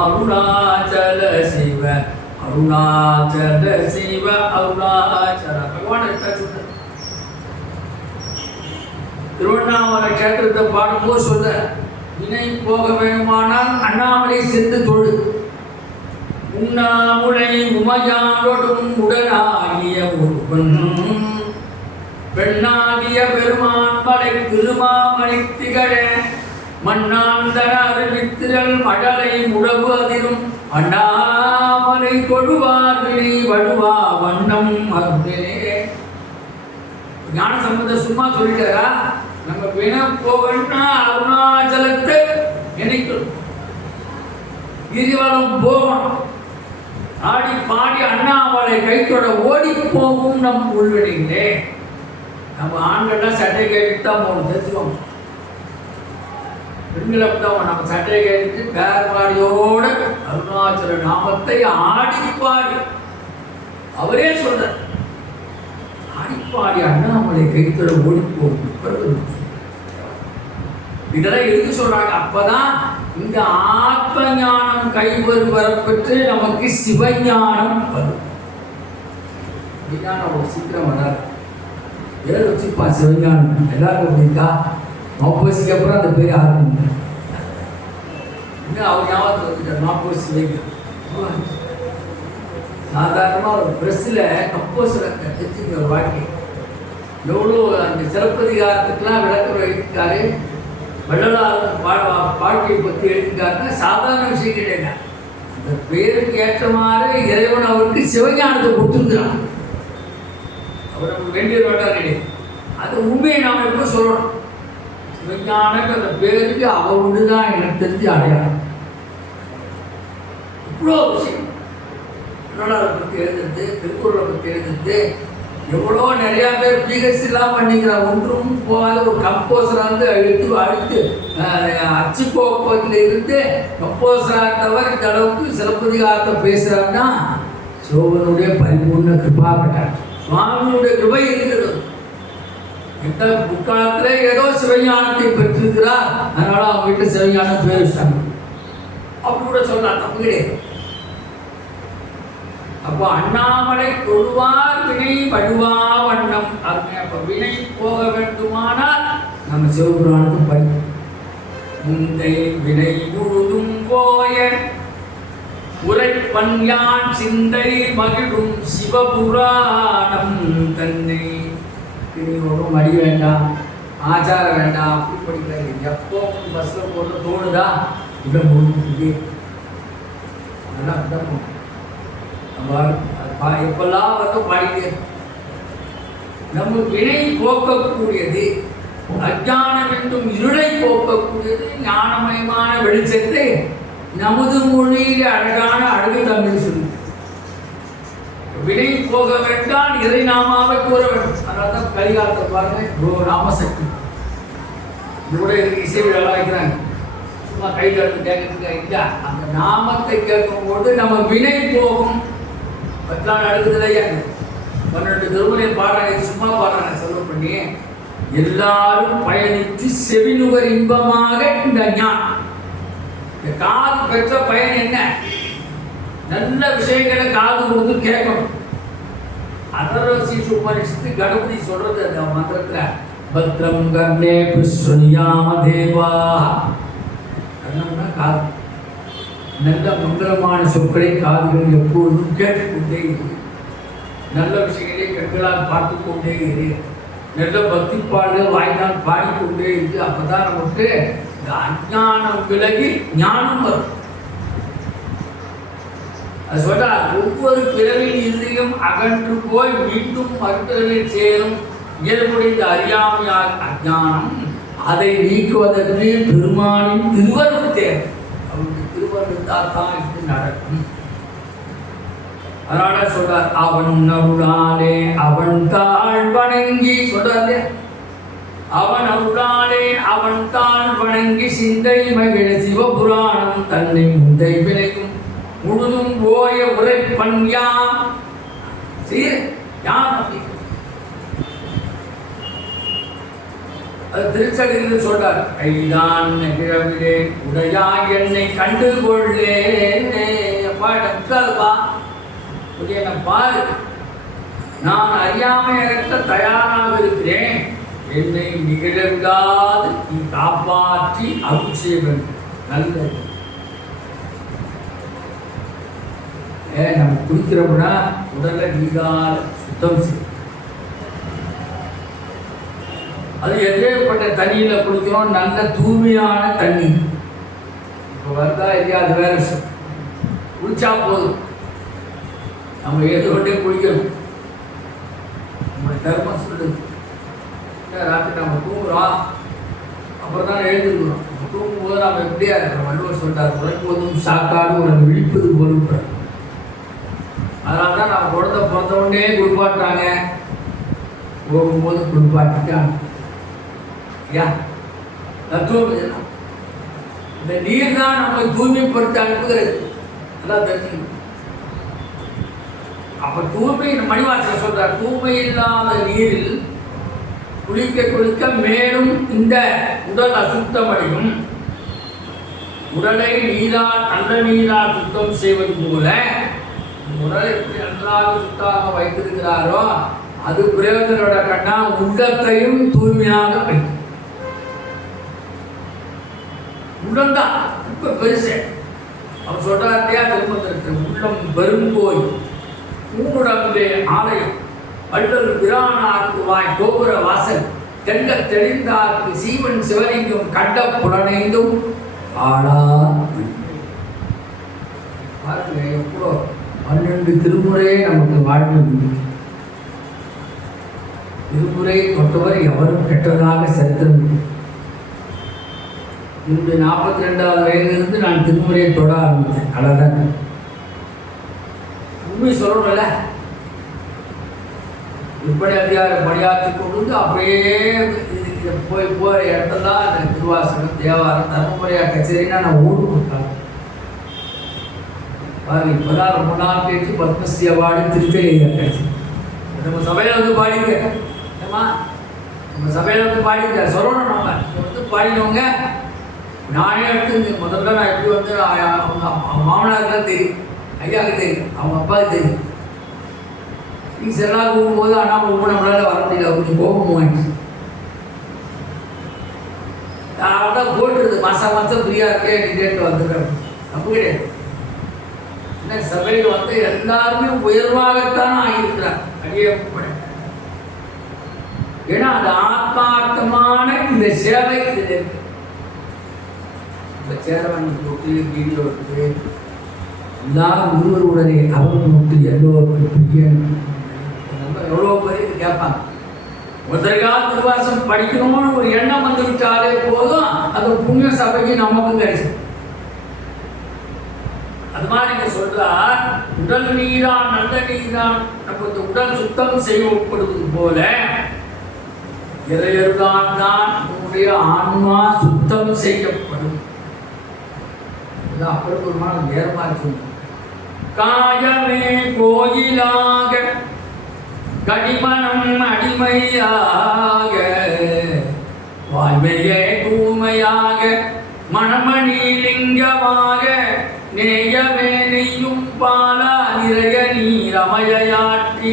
அருணாச்சல சிவ அருணாச்சல சிவ அருணாச்சல. பகவான் திருவண்ணாமலை கஷேத்திரத்தை பாடும்போது சொல்ற, வினை போக வேணுமானால் அண்ணாமலை சென்று தொழு. உண்ணாமுலை உமையாளோடும் உடனாகிய ஒருவன் பெண்ணாகிய பெருமான் படை திருமாமணி திகழ மண்ணாந்தர அறிவித்திரல் மழலை முழவு அதிரும் அண்ணாமலை தொழுவார் வினை வடுவா வண்ணம் அருளே. ஞான சம்பந்தர் சும்மா சொல்லிட்டாரா? நம்ம வினை போகணும்னா அருணாச்சலத்தை நினைக்கணும். கிரிவலம் போகணும். ஆடி பாடி அண்ணாமலை கைத்தொட ஓடி போகும் நம் உள்வெளிங்களே. நம்ம ஆண்கள்லாம் சட்டை கேட்டுட்டு தான் போகணும், தெரிஞ்சுக்கோங்க. பெண்களை தான் நம்ம சட்டையை கேட்டுட்டு பேர்பாடியோட அருணாச்சல நாமத்தை ஆடிப்பாடி அவரே சொல்ற ஆடிப்பாடி அண்ணாமலை கைத்தொட ஓடி போகும். இதெல்லாம் எதுக்கு சொல்றாங்க? அப்பதான் இந்த ஆத்ம ஞானம் கைவரு வரப்பெற்று நமக்கு சிவஞானம் வரும். சீக்கிரம் வராது. பேர் வச்சுப்பா சிவஞானம். எல்லாருக்கும் அப்படிக்கா மாப்போசிக்கு அப்புறம் அந்த பேர் ஆரம்பிங்க. இன்னும் அவர் ஞாபகத்தில் வந்துட்டார் மாப்போசி சிவஞானம். சாதாரணமாக ஒரு ப்ரெஸ்ஸில் கம்போஸர் தெரிஞ்சுங்க ஒரு வாழ்க்கை எவ்வளோ அந்த சிறப்பதிகாரத்துக்கெல்லாம் விளக்கம் எழுதியிருக்காரு. வள்ளலார் வாழ்க்கையை பற்றி எழுதியிருக்காருன்னா சாதாரண விஷயம் கிடையாது. அந்த பேருக்கு ஏற்றமாறு இறைவன் அவருக்கு சிவஞானத்தை கொடுத்துருக்கிறான். அவர் நமக்கு வேண்டிய வேண்டாம் கிடையாது. அது உண்மையை நாம் எப்போ சொல்லணும். சிவஞானங்கிற பேருக்கு அவ ஒன்றுதான் எனக்கு தெரிஞ்சு அடையாளம். இவ்வளோ விஷயம் திருநாளை பற்றி எழுதுறது, திருக்குறளை பற்றி எழுதுறது, எவ்வளோ நிறையா பேர் பிஹெச்லாம் பண்ணிக்கிறாங்க. ஒன்றும் போகாத ஒரு கம்போசராக இருந்து அடுத்து அச்சு கோப்பத்தில் இருந்து கம்போசராக இருந்தவர் இந்த அளவுக்கு சிலப்பதிகாரத்தை பேசுகிறாருன்னா சிவனுடைய பரிபூர்ண கிருபா கட்டார். சுவாமியுடைய கிருபை இருக்கிறது. இந்த முற்காலத்தில் ஏதோ சிவஞானத்தை பெற்றிருக்கிறார், அதனால அவங்க வீட்டில் சிவஞானம் பேர் வச்சாங்க அப்படி கூட சொல்லலாம், தப்பு கிடையாது. அப்போ அண்ணாமலை தொழுவார் வினை வடுவா வண்ணம். அப்போ வினை போக வேண்டுமானால் நம்ம சிவபுராணத்தை படிக்கணும். முந்தை வினை முழுதும் போய உரைப்பன் யான் சிந்தை மகிழும் சிவபுராணம் தன்னை. ஒன்றும் மடி வேண்டாம், ஆச்சாரம் வேண்டாம், அப்படி படிக்கிறாங்க. எப்போ பஸ்ஸில் போட்டு தோணுதா இதை முடிஞ்சு நல்லா அப்படிதான் எப்பெல்லாம் வந்து பாடிட்டே நம்ம வினை போக்கக்கூடியது, அஜானம் என்றும் இருளை போக்கக்கூடியது ஞானமயமான வெளிச்சத்தை நமது மொழியிலே அழகான அழகு தமிழ் சொல்லு. வினை போக வேண்டாம், இறை நாமாவை கூற வேண்டும். அதனால தான் கலிகாலத்தை பாருங்க, நாமசக்தி கூட இசை விழா வைக்கிறாங்க. சும்மா கைகாலத்து கேட்கறதுக்கு இல்லை, அந்த நாமத்தை கேட்கும்போது நம்ம வினை போகும். 10 நாள் நடக்குதுலையா, 12 திருமுறையை பாடுறாங்க, சும்மா பாடுறாங்க செலவு பண்ணி. எல்லாரும் பயணித்து செவிநுகர் இன்பமாக இந்த ஞானம். இந்த காது பெற்ற பயன் என்ன? நல்ல விஷயங்களை காது கொடுத்து கேட்கணும். அதர்வசீஷ உபனிஷத்து கணபதி சொல்றது அந்த மந்திரத்துல, பத்ரம் கர்ணே புஷ்ணியாம தேவா. கர்ணம்னா காது. நல்ல மங்களமான சொற்களை காதுகள் எப்பொழுதும் கேட்டுக்கொண்டே இரு. நல்ல விஷயங்களை கண்களால் பார்த்து கொண்டே இரு. நல்ல பக்தி பாடல்கள் வாய்நாள் பாடிக்கொண்டே இருக்கு. அப்பதான் நமக்கு இந்த அஞ்ஞானம் விலகி ஞானம் வரும். அது சொல்றார், ஒவ்வொரு பிறவின் இறுதியும் அகன்று போய் மீண்டும் மறுபிறவில் சேரும் இயல்புடைய அறியாமையால் அஞ்ஞானம். அதை நீக்குவதற்கு பெருமானின் திருவருள் தேவை. அவருடைய திருவருள் தான் இது நடக்கும். அதனால சொல்றார், அவன் அருளாலே அவன் தாழ் வணங்கி சொல்றாரு, அவன் அருளாலே அவன் தாழ் வணங்கி சிந்தை மகிழ சிவபுராணம் தன்னை முந்தை விளைக்கும் முழுதும் போய உரைப்பன் யான். அது திருச்சடியில் சொல்றார், கைதான் நிகழவிலே உடையா என்னை கண்டு கொள்ளே. என்ன பாரு, நான் அறியாமை அகற்ற தயாராக இருக்கிறேன். என்னை நிகழவிடாது நீ காப்பாற்றி அருள் செய்ய வேண்டும். நல்லது. நம்ம குடிக்கிறோம்னா உடலை நீரால் சுத்தம் செய்யும். அது எப்பேற்பட்ட தண்ணியில் குடிக்கிறோம்? நல்ல தூய்மையான தண்ணி. இப்போ வருதா இல்லையா அது வேற விஷயம். குடிச்சா போதும், நம்ம ஏதோட்டே குடிக்கணும். நம்ம தர்மம் சொல்லுது. ராத்திரி நம்ம தூங்குறோம், அப்புறம் தான் எழுந்துக்கிறோம். தூங்கும்போது நம்ம எப்படியா இருக்கிறோம்? வள்ளுவர் சொல்றார், உறங்குவதும் சாக்காடு உனக்கு விழிப்பது போலும். அதனால தான் நம்ம குழந்தை பிறந்த உடனே குளிப்பாட்டுறாங்க, போகும்போது குளிப்பாட்டிட்டாங்க. தத்துவம் இந்த நீர் தான் நம்மை தூய்மைப்படுத்த அனுப்புகிறது. எல்லாம் தெரிஞ்சுக்கணும். அப்ப தூய்மை மணிவாசகர் சொல்றார், தூய்மை இல்லாத நீரில் குளிக்க குளிக்க மேலும் இந்த உடல் அசுத்தமடையும். உடலை நீரால் நல்ல நீரால் சுத்தம் செய்வது போல உடலை எப்படி நன்றாக சுத்தமாக வைத்திருக்கிறாரோ அது பிரயோஜனோட கண்ணா உள்ளத்தையும் தூய்மையாக வைக்கும். உள்ளம்தான் இப்ப பெருசு. அவர் சொல்றாருடையா திருமணத்திற்கு உள்ளம் பெருங்கோய் மூடுடம்பே ஆலயம் வள்ளல் பிரானார்க்கு வாய் கோபுர வாசல் தெள்ள தெளிந்தார்க்கு சீவன் சிவலிங்கம் கண்ட புலனைந்தும் ஆளா. பாருங்க எவ்வளோ 12 திருமுறையே நமக்கு வாழ்வு உண்டு. திருமுறை தொட்டவர் எவரும் கெட்டதாக சரித்திரம். என்னுடைய 42வது வயதிலிருந்து நான் திருமுறையை தொட ஆரம்பித்தேன். அழகாக உண்மை சொல்லணும்ல. இப்படி அதிகார பணியாற்றி கொண்டு வந்து அப்படியே போய் போகிற இடத்துலாம் அந்த திருவாசகம் தேவாரம் தர்மபுரியா கச்சேரினா நான் ஓடு கொடுத்தாங்க. பாருங்க, இப்போதான் ரொம்ப நாள் பேச்சு பத்மஸ்ரீ அவார்டு திருத்தணி கிடைச்சி நம்ம சபையில் வந்து பாடிங்க. ஏமா நம்ம சபையில் வந்து பாடிங்க சொல்லணும். நம்ம வந்து பாடினவங்க நானே எடுத்து முதல்ல நான் எப்படி வந்து அவங்க மாமனாருக்குலாம் தெரியும், ஐயாவுக்கு தெரியும், அவங்க அப்பாவுக்கு தெரியும். நீங்கள் செல்லாக போகும்போது ஆனால் ரொம்ப நம்மளால் வர முடியல, கொஞ்சம் கோபம் வாங்கிச்சு. நான் தான் போட்டுருது மாதம் ஃப்ரீயாக இருக்கேன் டேட்டு வந்துடுறேன். தப்பு கிடையாது. என்ன சபையில் வந்து எல்லாருமே உயர்வாகத்தான் ஆகியிருக்கிறார். அடியப்பட ஏன்னா அது ஆத்மார்த்தமான இந்த சேவை இதில் இருக்கு. இந்த சேரவன் போட்டு வீடியோ எடுத்து எல்லாரும் ஒருவருடனே அவர்கள் விட்டு எல்லோருக்கும் பெரிய எவ்வளோ பேர் இது கேட்பாங்க. முதற்கால திருவாசம் படிக்கணும்னு ஒரு எண்ணம் வந்து விட்டாலே போதும், அது புண்ணிய சபைக்கு நமக்கும் கிடைக்கும். அது மாதிரி நீங்க சொல்றார், உடல் நீரான் நல்ல நீரான் நமக்கு உடல் சுத்தம் செய்யப்படுவது போல இறையருளான் தான் உன்னுடைய ஆன்மா சுத்தம் செய்யப்படும். அப்புறம் ஒரு மாதிரி வேற மாதிரி சொல்லுங்க. காயமே கோயிலாக கடிமனம் அடிமையாக வாய்மையே தூய்மையாக மணமணி லிங்கமாக நேயமே நெய்யும் பாலா நிறைய நீரமையாற்றி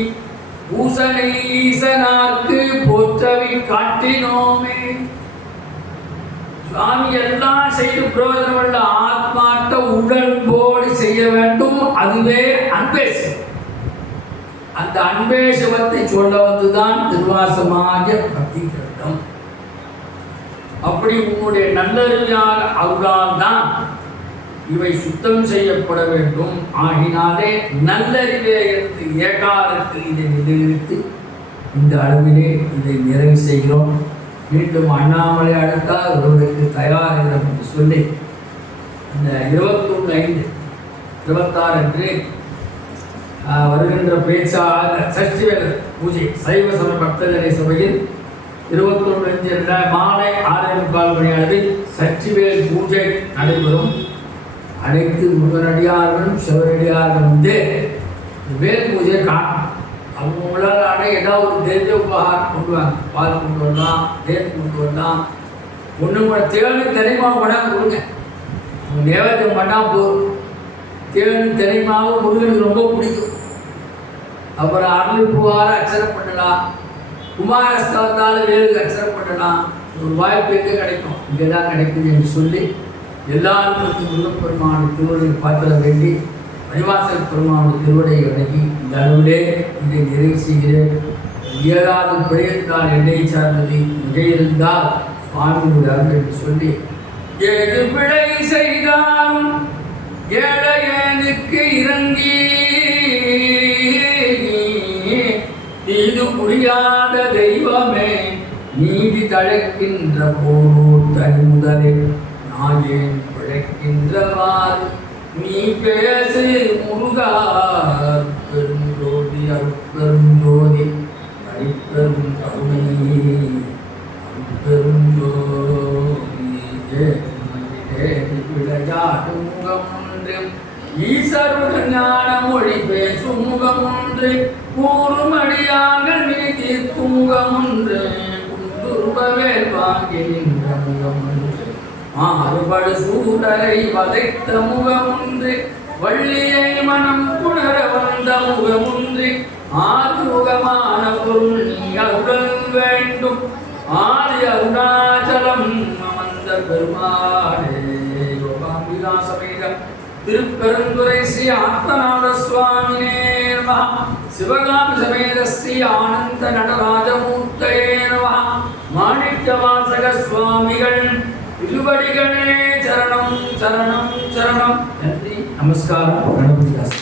பூசனை ஈசனாக்கு போற்றவி காட்டினோமே. சுவாமி எல்லாம் செய்து பிரயோஜனமுள்ள ஆத்மார்த்த உடன்போடு செய்ய வேண்டும். அதுவே அன்பேசம். அந்த அன்பேசவத்தை சொல்ல வந்துதான் திருவாசமாக பக்தி கிரந்தம். அப்படி உன்னுடைய நல்லறிவால் அருளால் தான் இவை சுத்தம் செய்யப்பட வேண்டும். ஆகினாலே நல்லறிவே என்று ஏகாலத்தில் இதை நிலைநிறுத்தி இந்த அளவிலே இதை நிறைவு செய்கிறோம். மீண்டும் அண்ணாமலை அடுத்தால் ஒருவருக்கு தயார் என்று சொல்லி இந்த 21/5/26 அன்று வருகின்ற பேச்சாளர் சஷ்டிவேல பூஜை சைவ சமய பக்தர்களை சபையில் 21/5 மாலை 6:45 மணி அளவில் சஷ்டிவேல் பூஜை நடைபெறும். அனைத்து முருகனடியார்களும் சிவனடியார்கள் வந்து வேல் பூஜையை காணும். அவங்களால் ஏதாவது ஒரு தெரிஞ்ச உபகாரம் கொண்டு வாங்க. பால் கொண்டு வரலாம், தேன் கொண்டு வரலாம். ஒன்று கூட தேனு தினைமாவு கொண்டாந்து கொடுங்க. அவங்க நேவேத்தியம் பண்ணால் போதும். தேனு தினைமாவு முருகனுக்கு ரொம்ப பிடிக்கும். அப்புறம் அருள்பூவார அர்ச்சனை பண்ணலாம். குமாரஸ்தலத்தால் வேலுக்கு அர்ச்சனை பண்ணலாம். ஒரு வாய்ப்பு எங்கே கிடைக்கும்? இங்கே தான் கிடைக்குது என்று சொல்லி எல்லாருக்கும் முருகப்பெருமான திருவடியை பார்த்துட வேண்டி மணிவாசல் பெருமான திருவடியை வணங்கி இந்த அளவிலே இதை நிறைவு செய்கிறேன். ஏதாவது பிழையிருந்தால் என்னை சார்ந்தது, மிகையிருந்தால் சுவாமியுடைய அருள் என்று சொல்லி ஏது பிழை செய்தாலும் ஏழையனுக்கு இறங்கி தீது புரியாத தெய்வமே நீதி தழைக்கின்ற போரூர் தனி முதலே நாயேன் பிழைக்கின்றவாறு நீ பேசு முருகா. பெருஞ்சோதி அருட்பெருஞ்சோதி அடிப்பெரும் கருணை அருட்பெருஞ்சோதி விளையாடும் முகம் ஒன்று ஈசருடன் ஞான மொழி பேசும் முகம் ஒன்று கூறுமடியாக நீதி தூங்கம் ஒன்று குந்துருபவேல் வாங்கி நின்ற முகம் ஒன்று மாறுபடு சூடரை வதைத்த முகம் ஒன்று வள்ளியை மனம் புணர வந்த முகம் ஒன்று ஆறுமுகமான பொருள் நீ அருள் வேண்டும் ஆதி அருணாச்சலம் அமர்ந்த பெருமாளே. யோகாம்பிகா சமேத திருப்பெருந்துறை ஸ்ரீ ஆத்மநாத சுவாமினே நமः. சிவகாமி சமேத ஸ்ரீ ஆனந்த நடராஜமூர்த்தயே நமः. மாணிக்கவாசக சுவாமிகள் திருவடிகளே சரணம் சரணம் சரணம். நன்றி, நமஸ்காரம். கணபதி தாஸ்.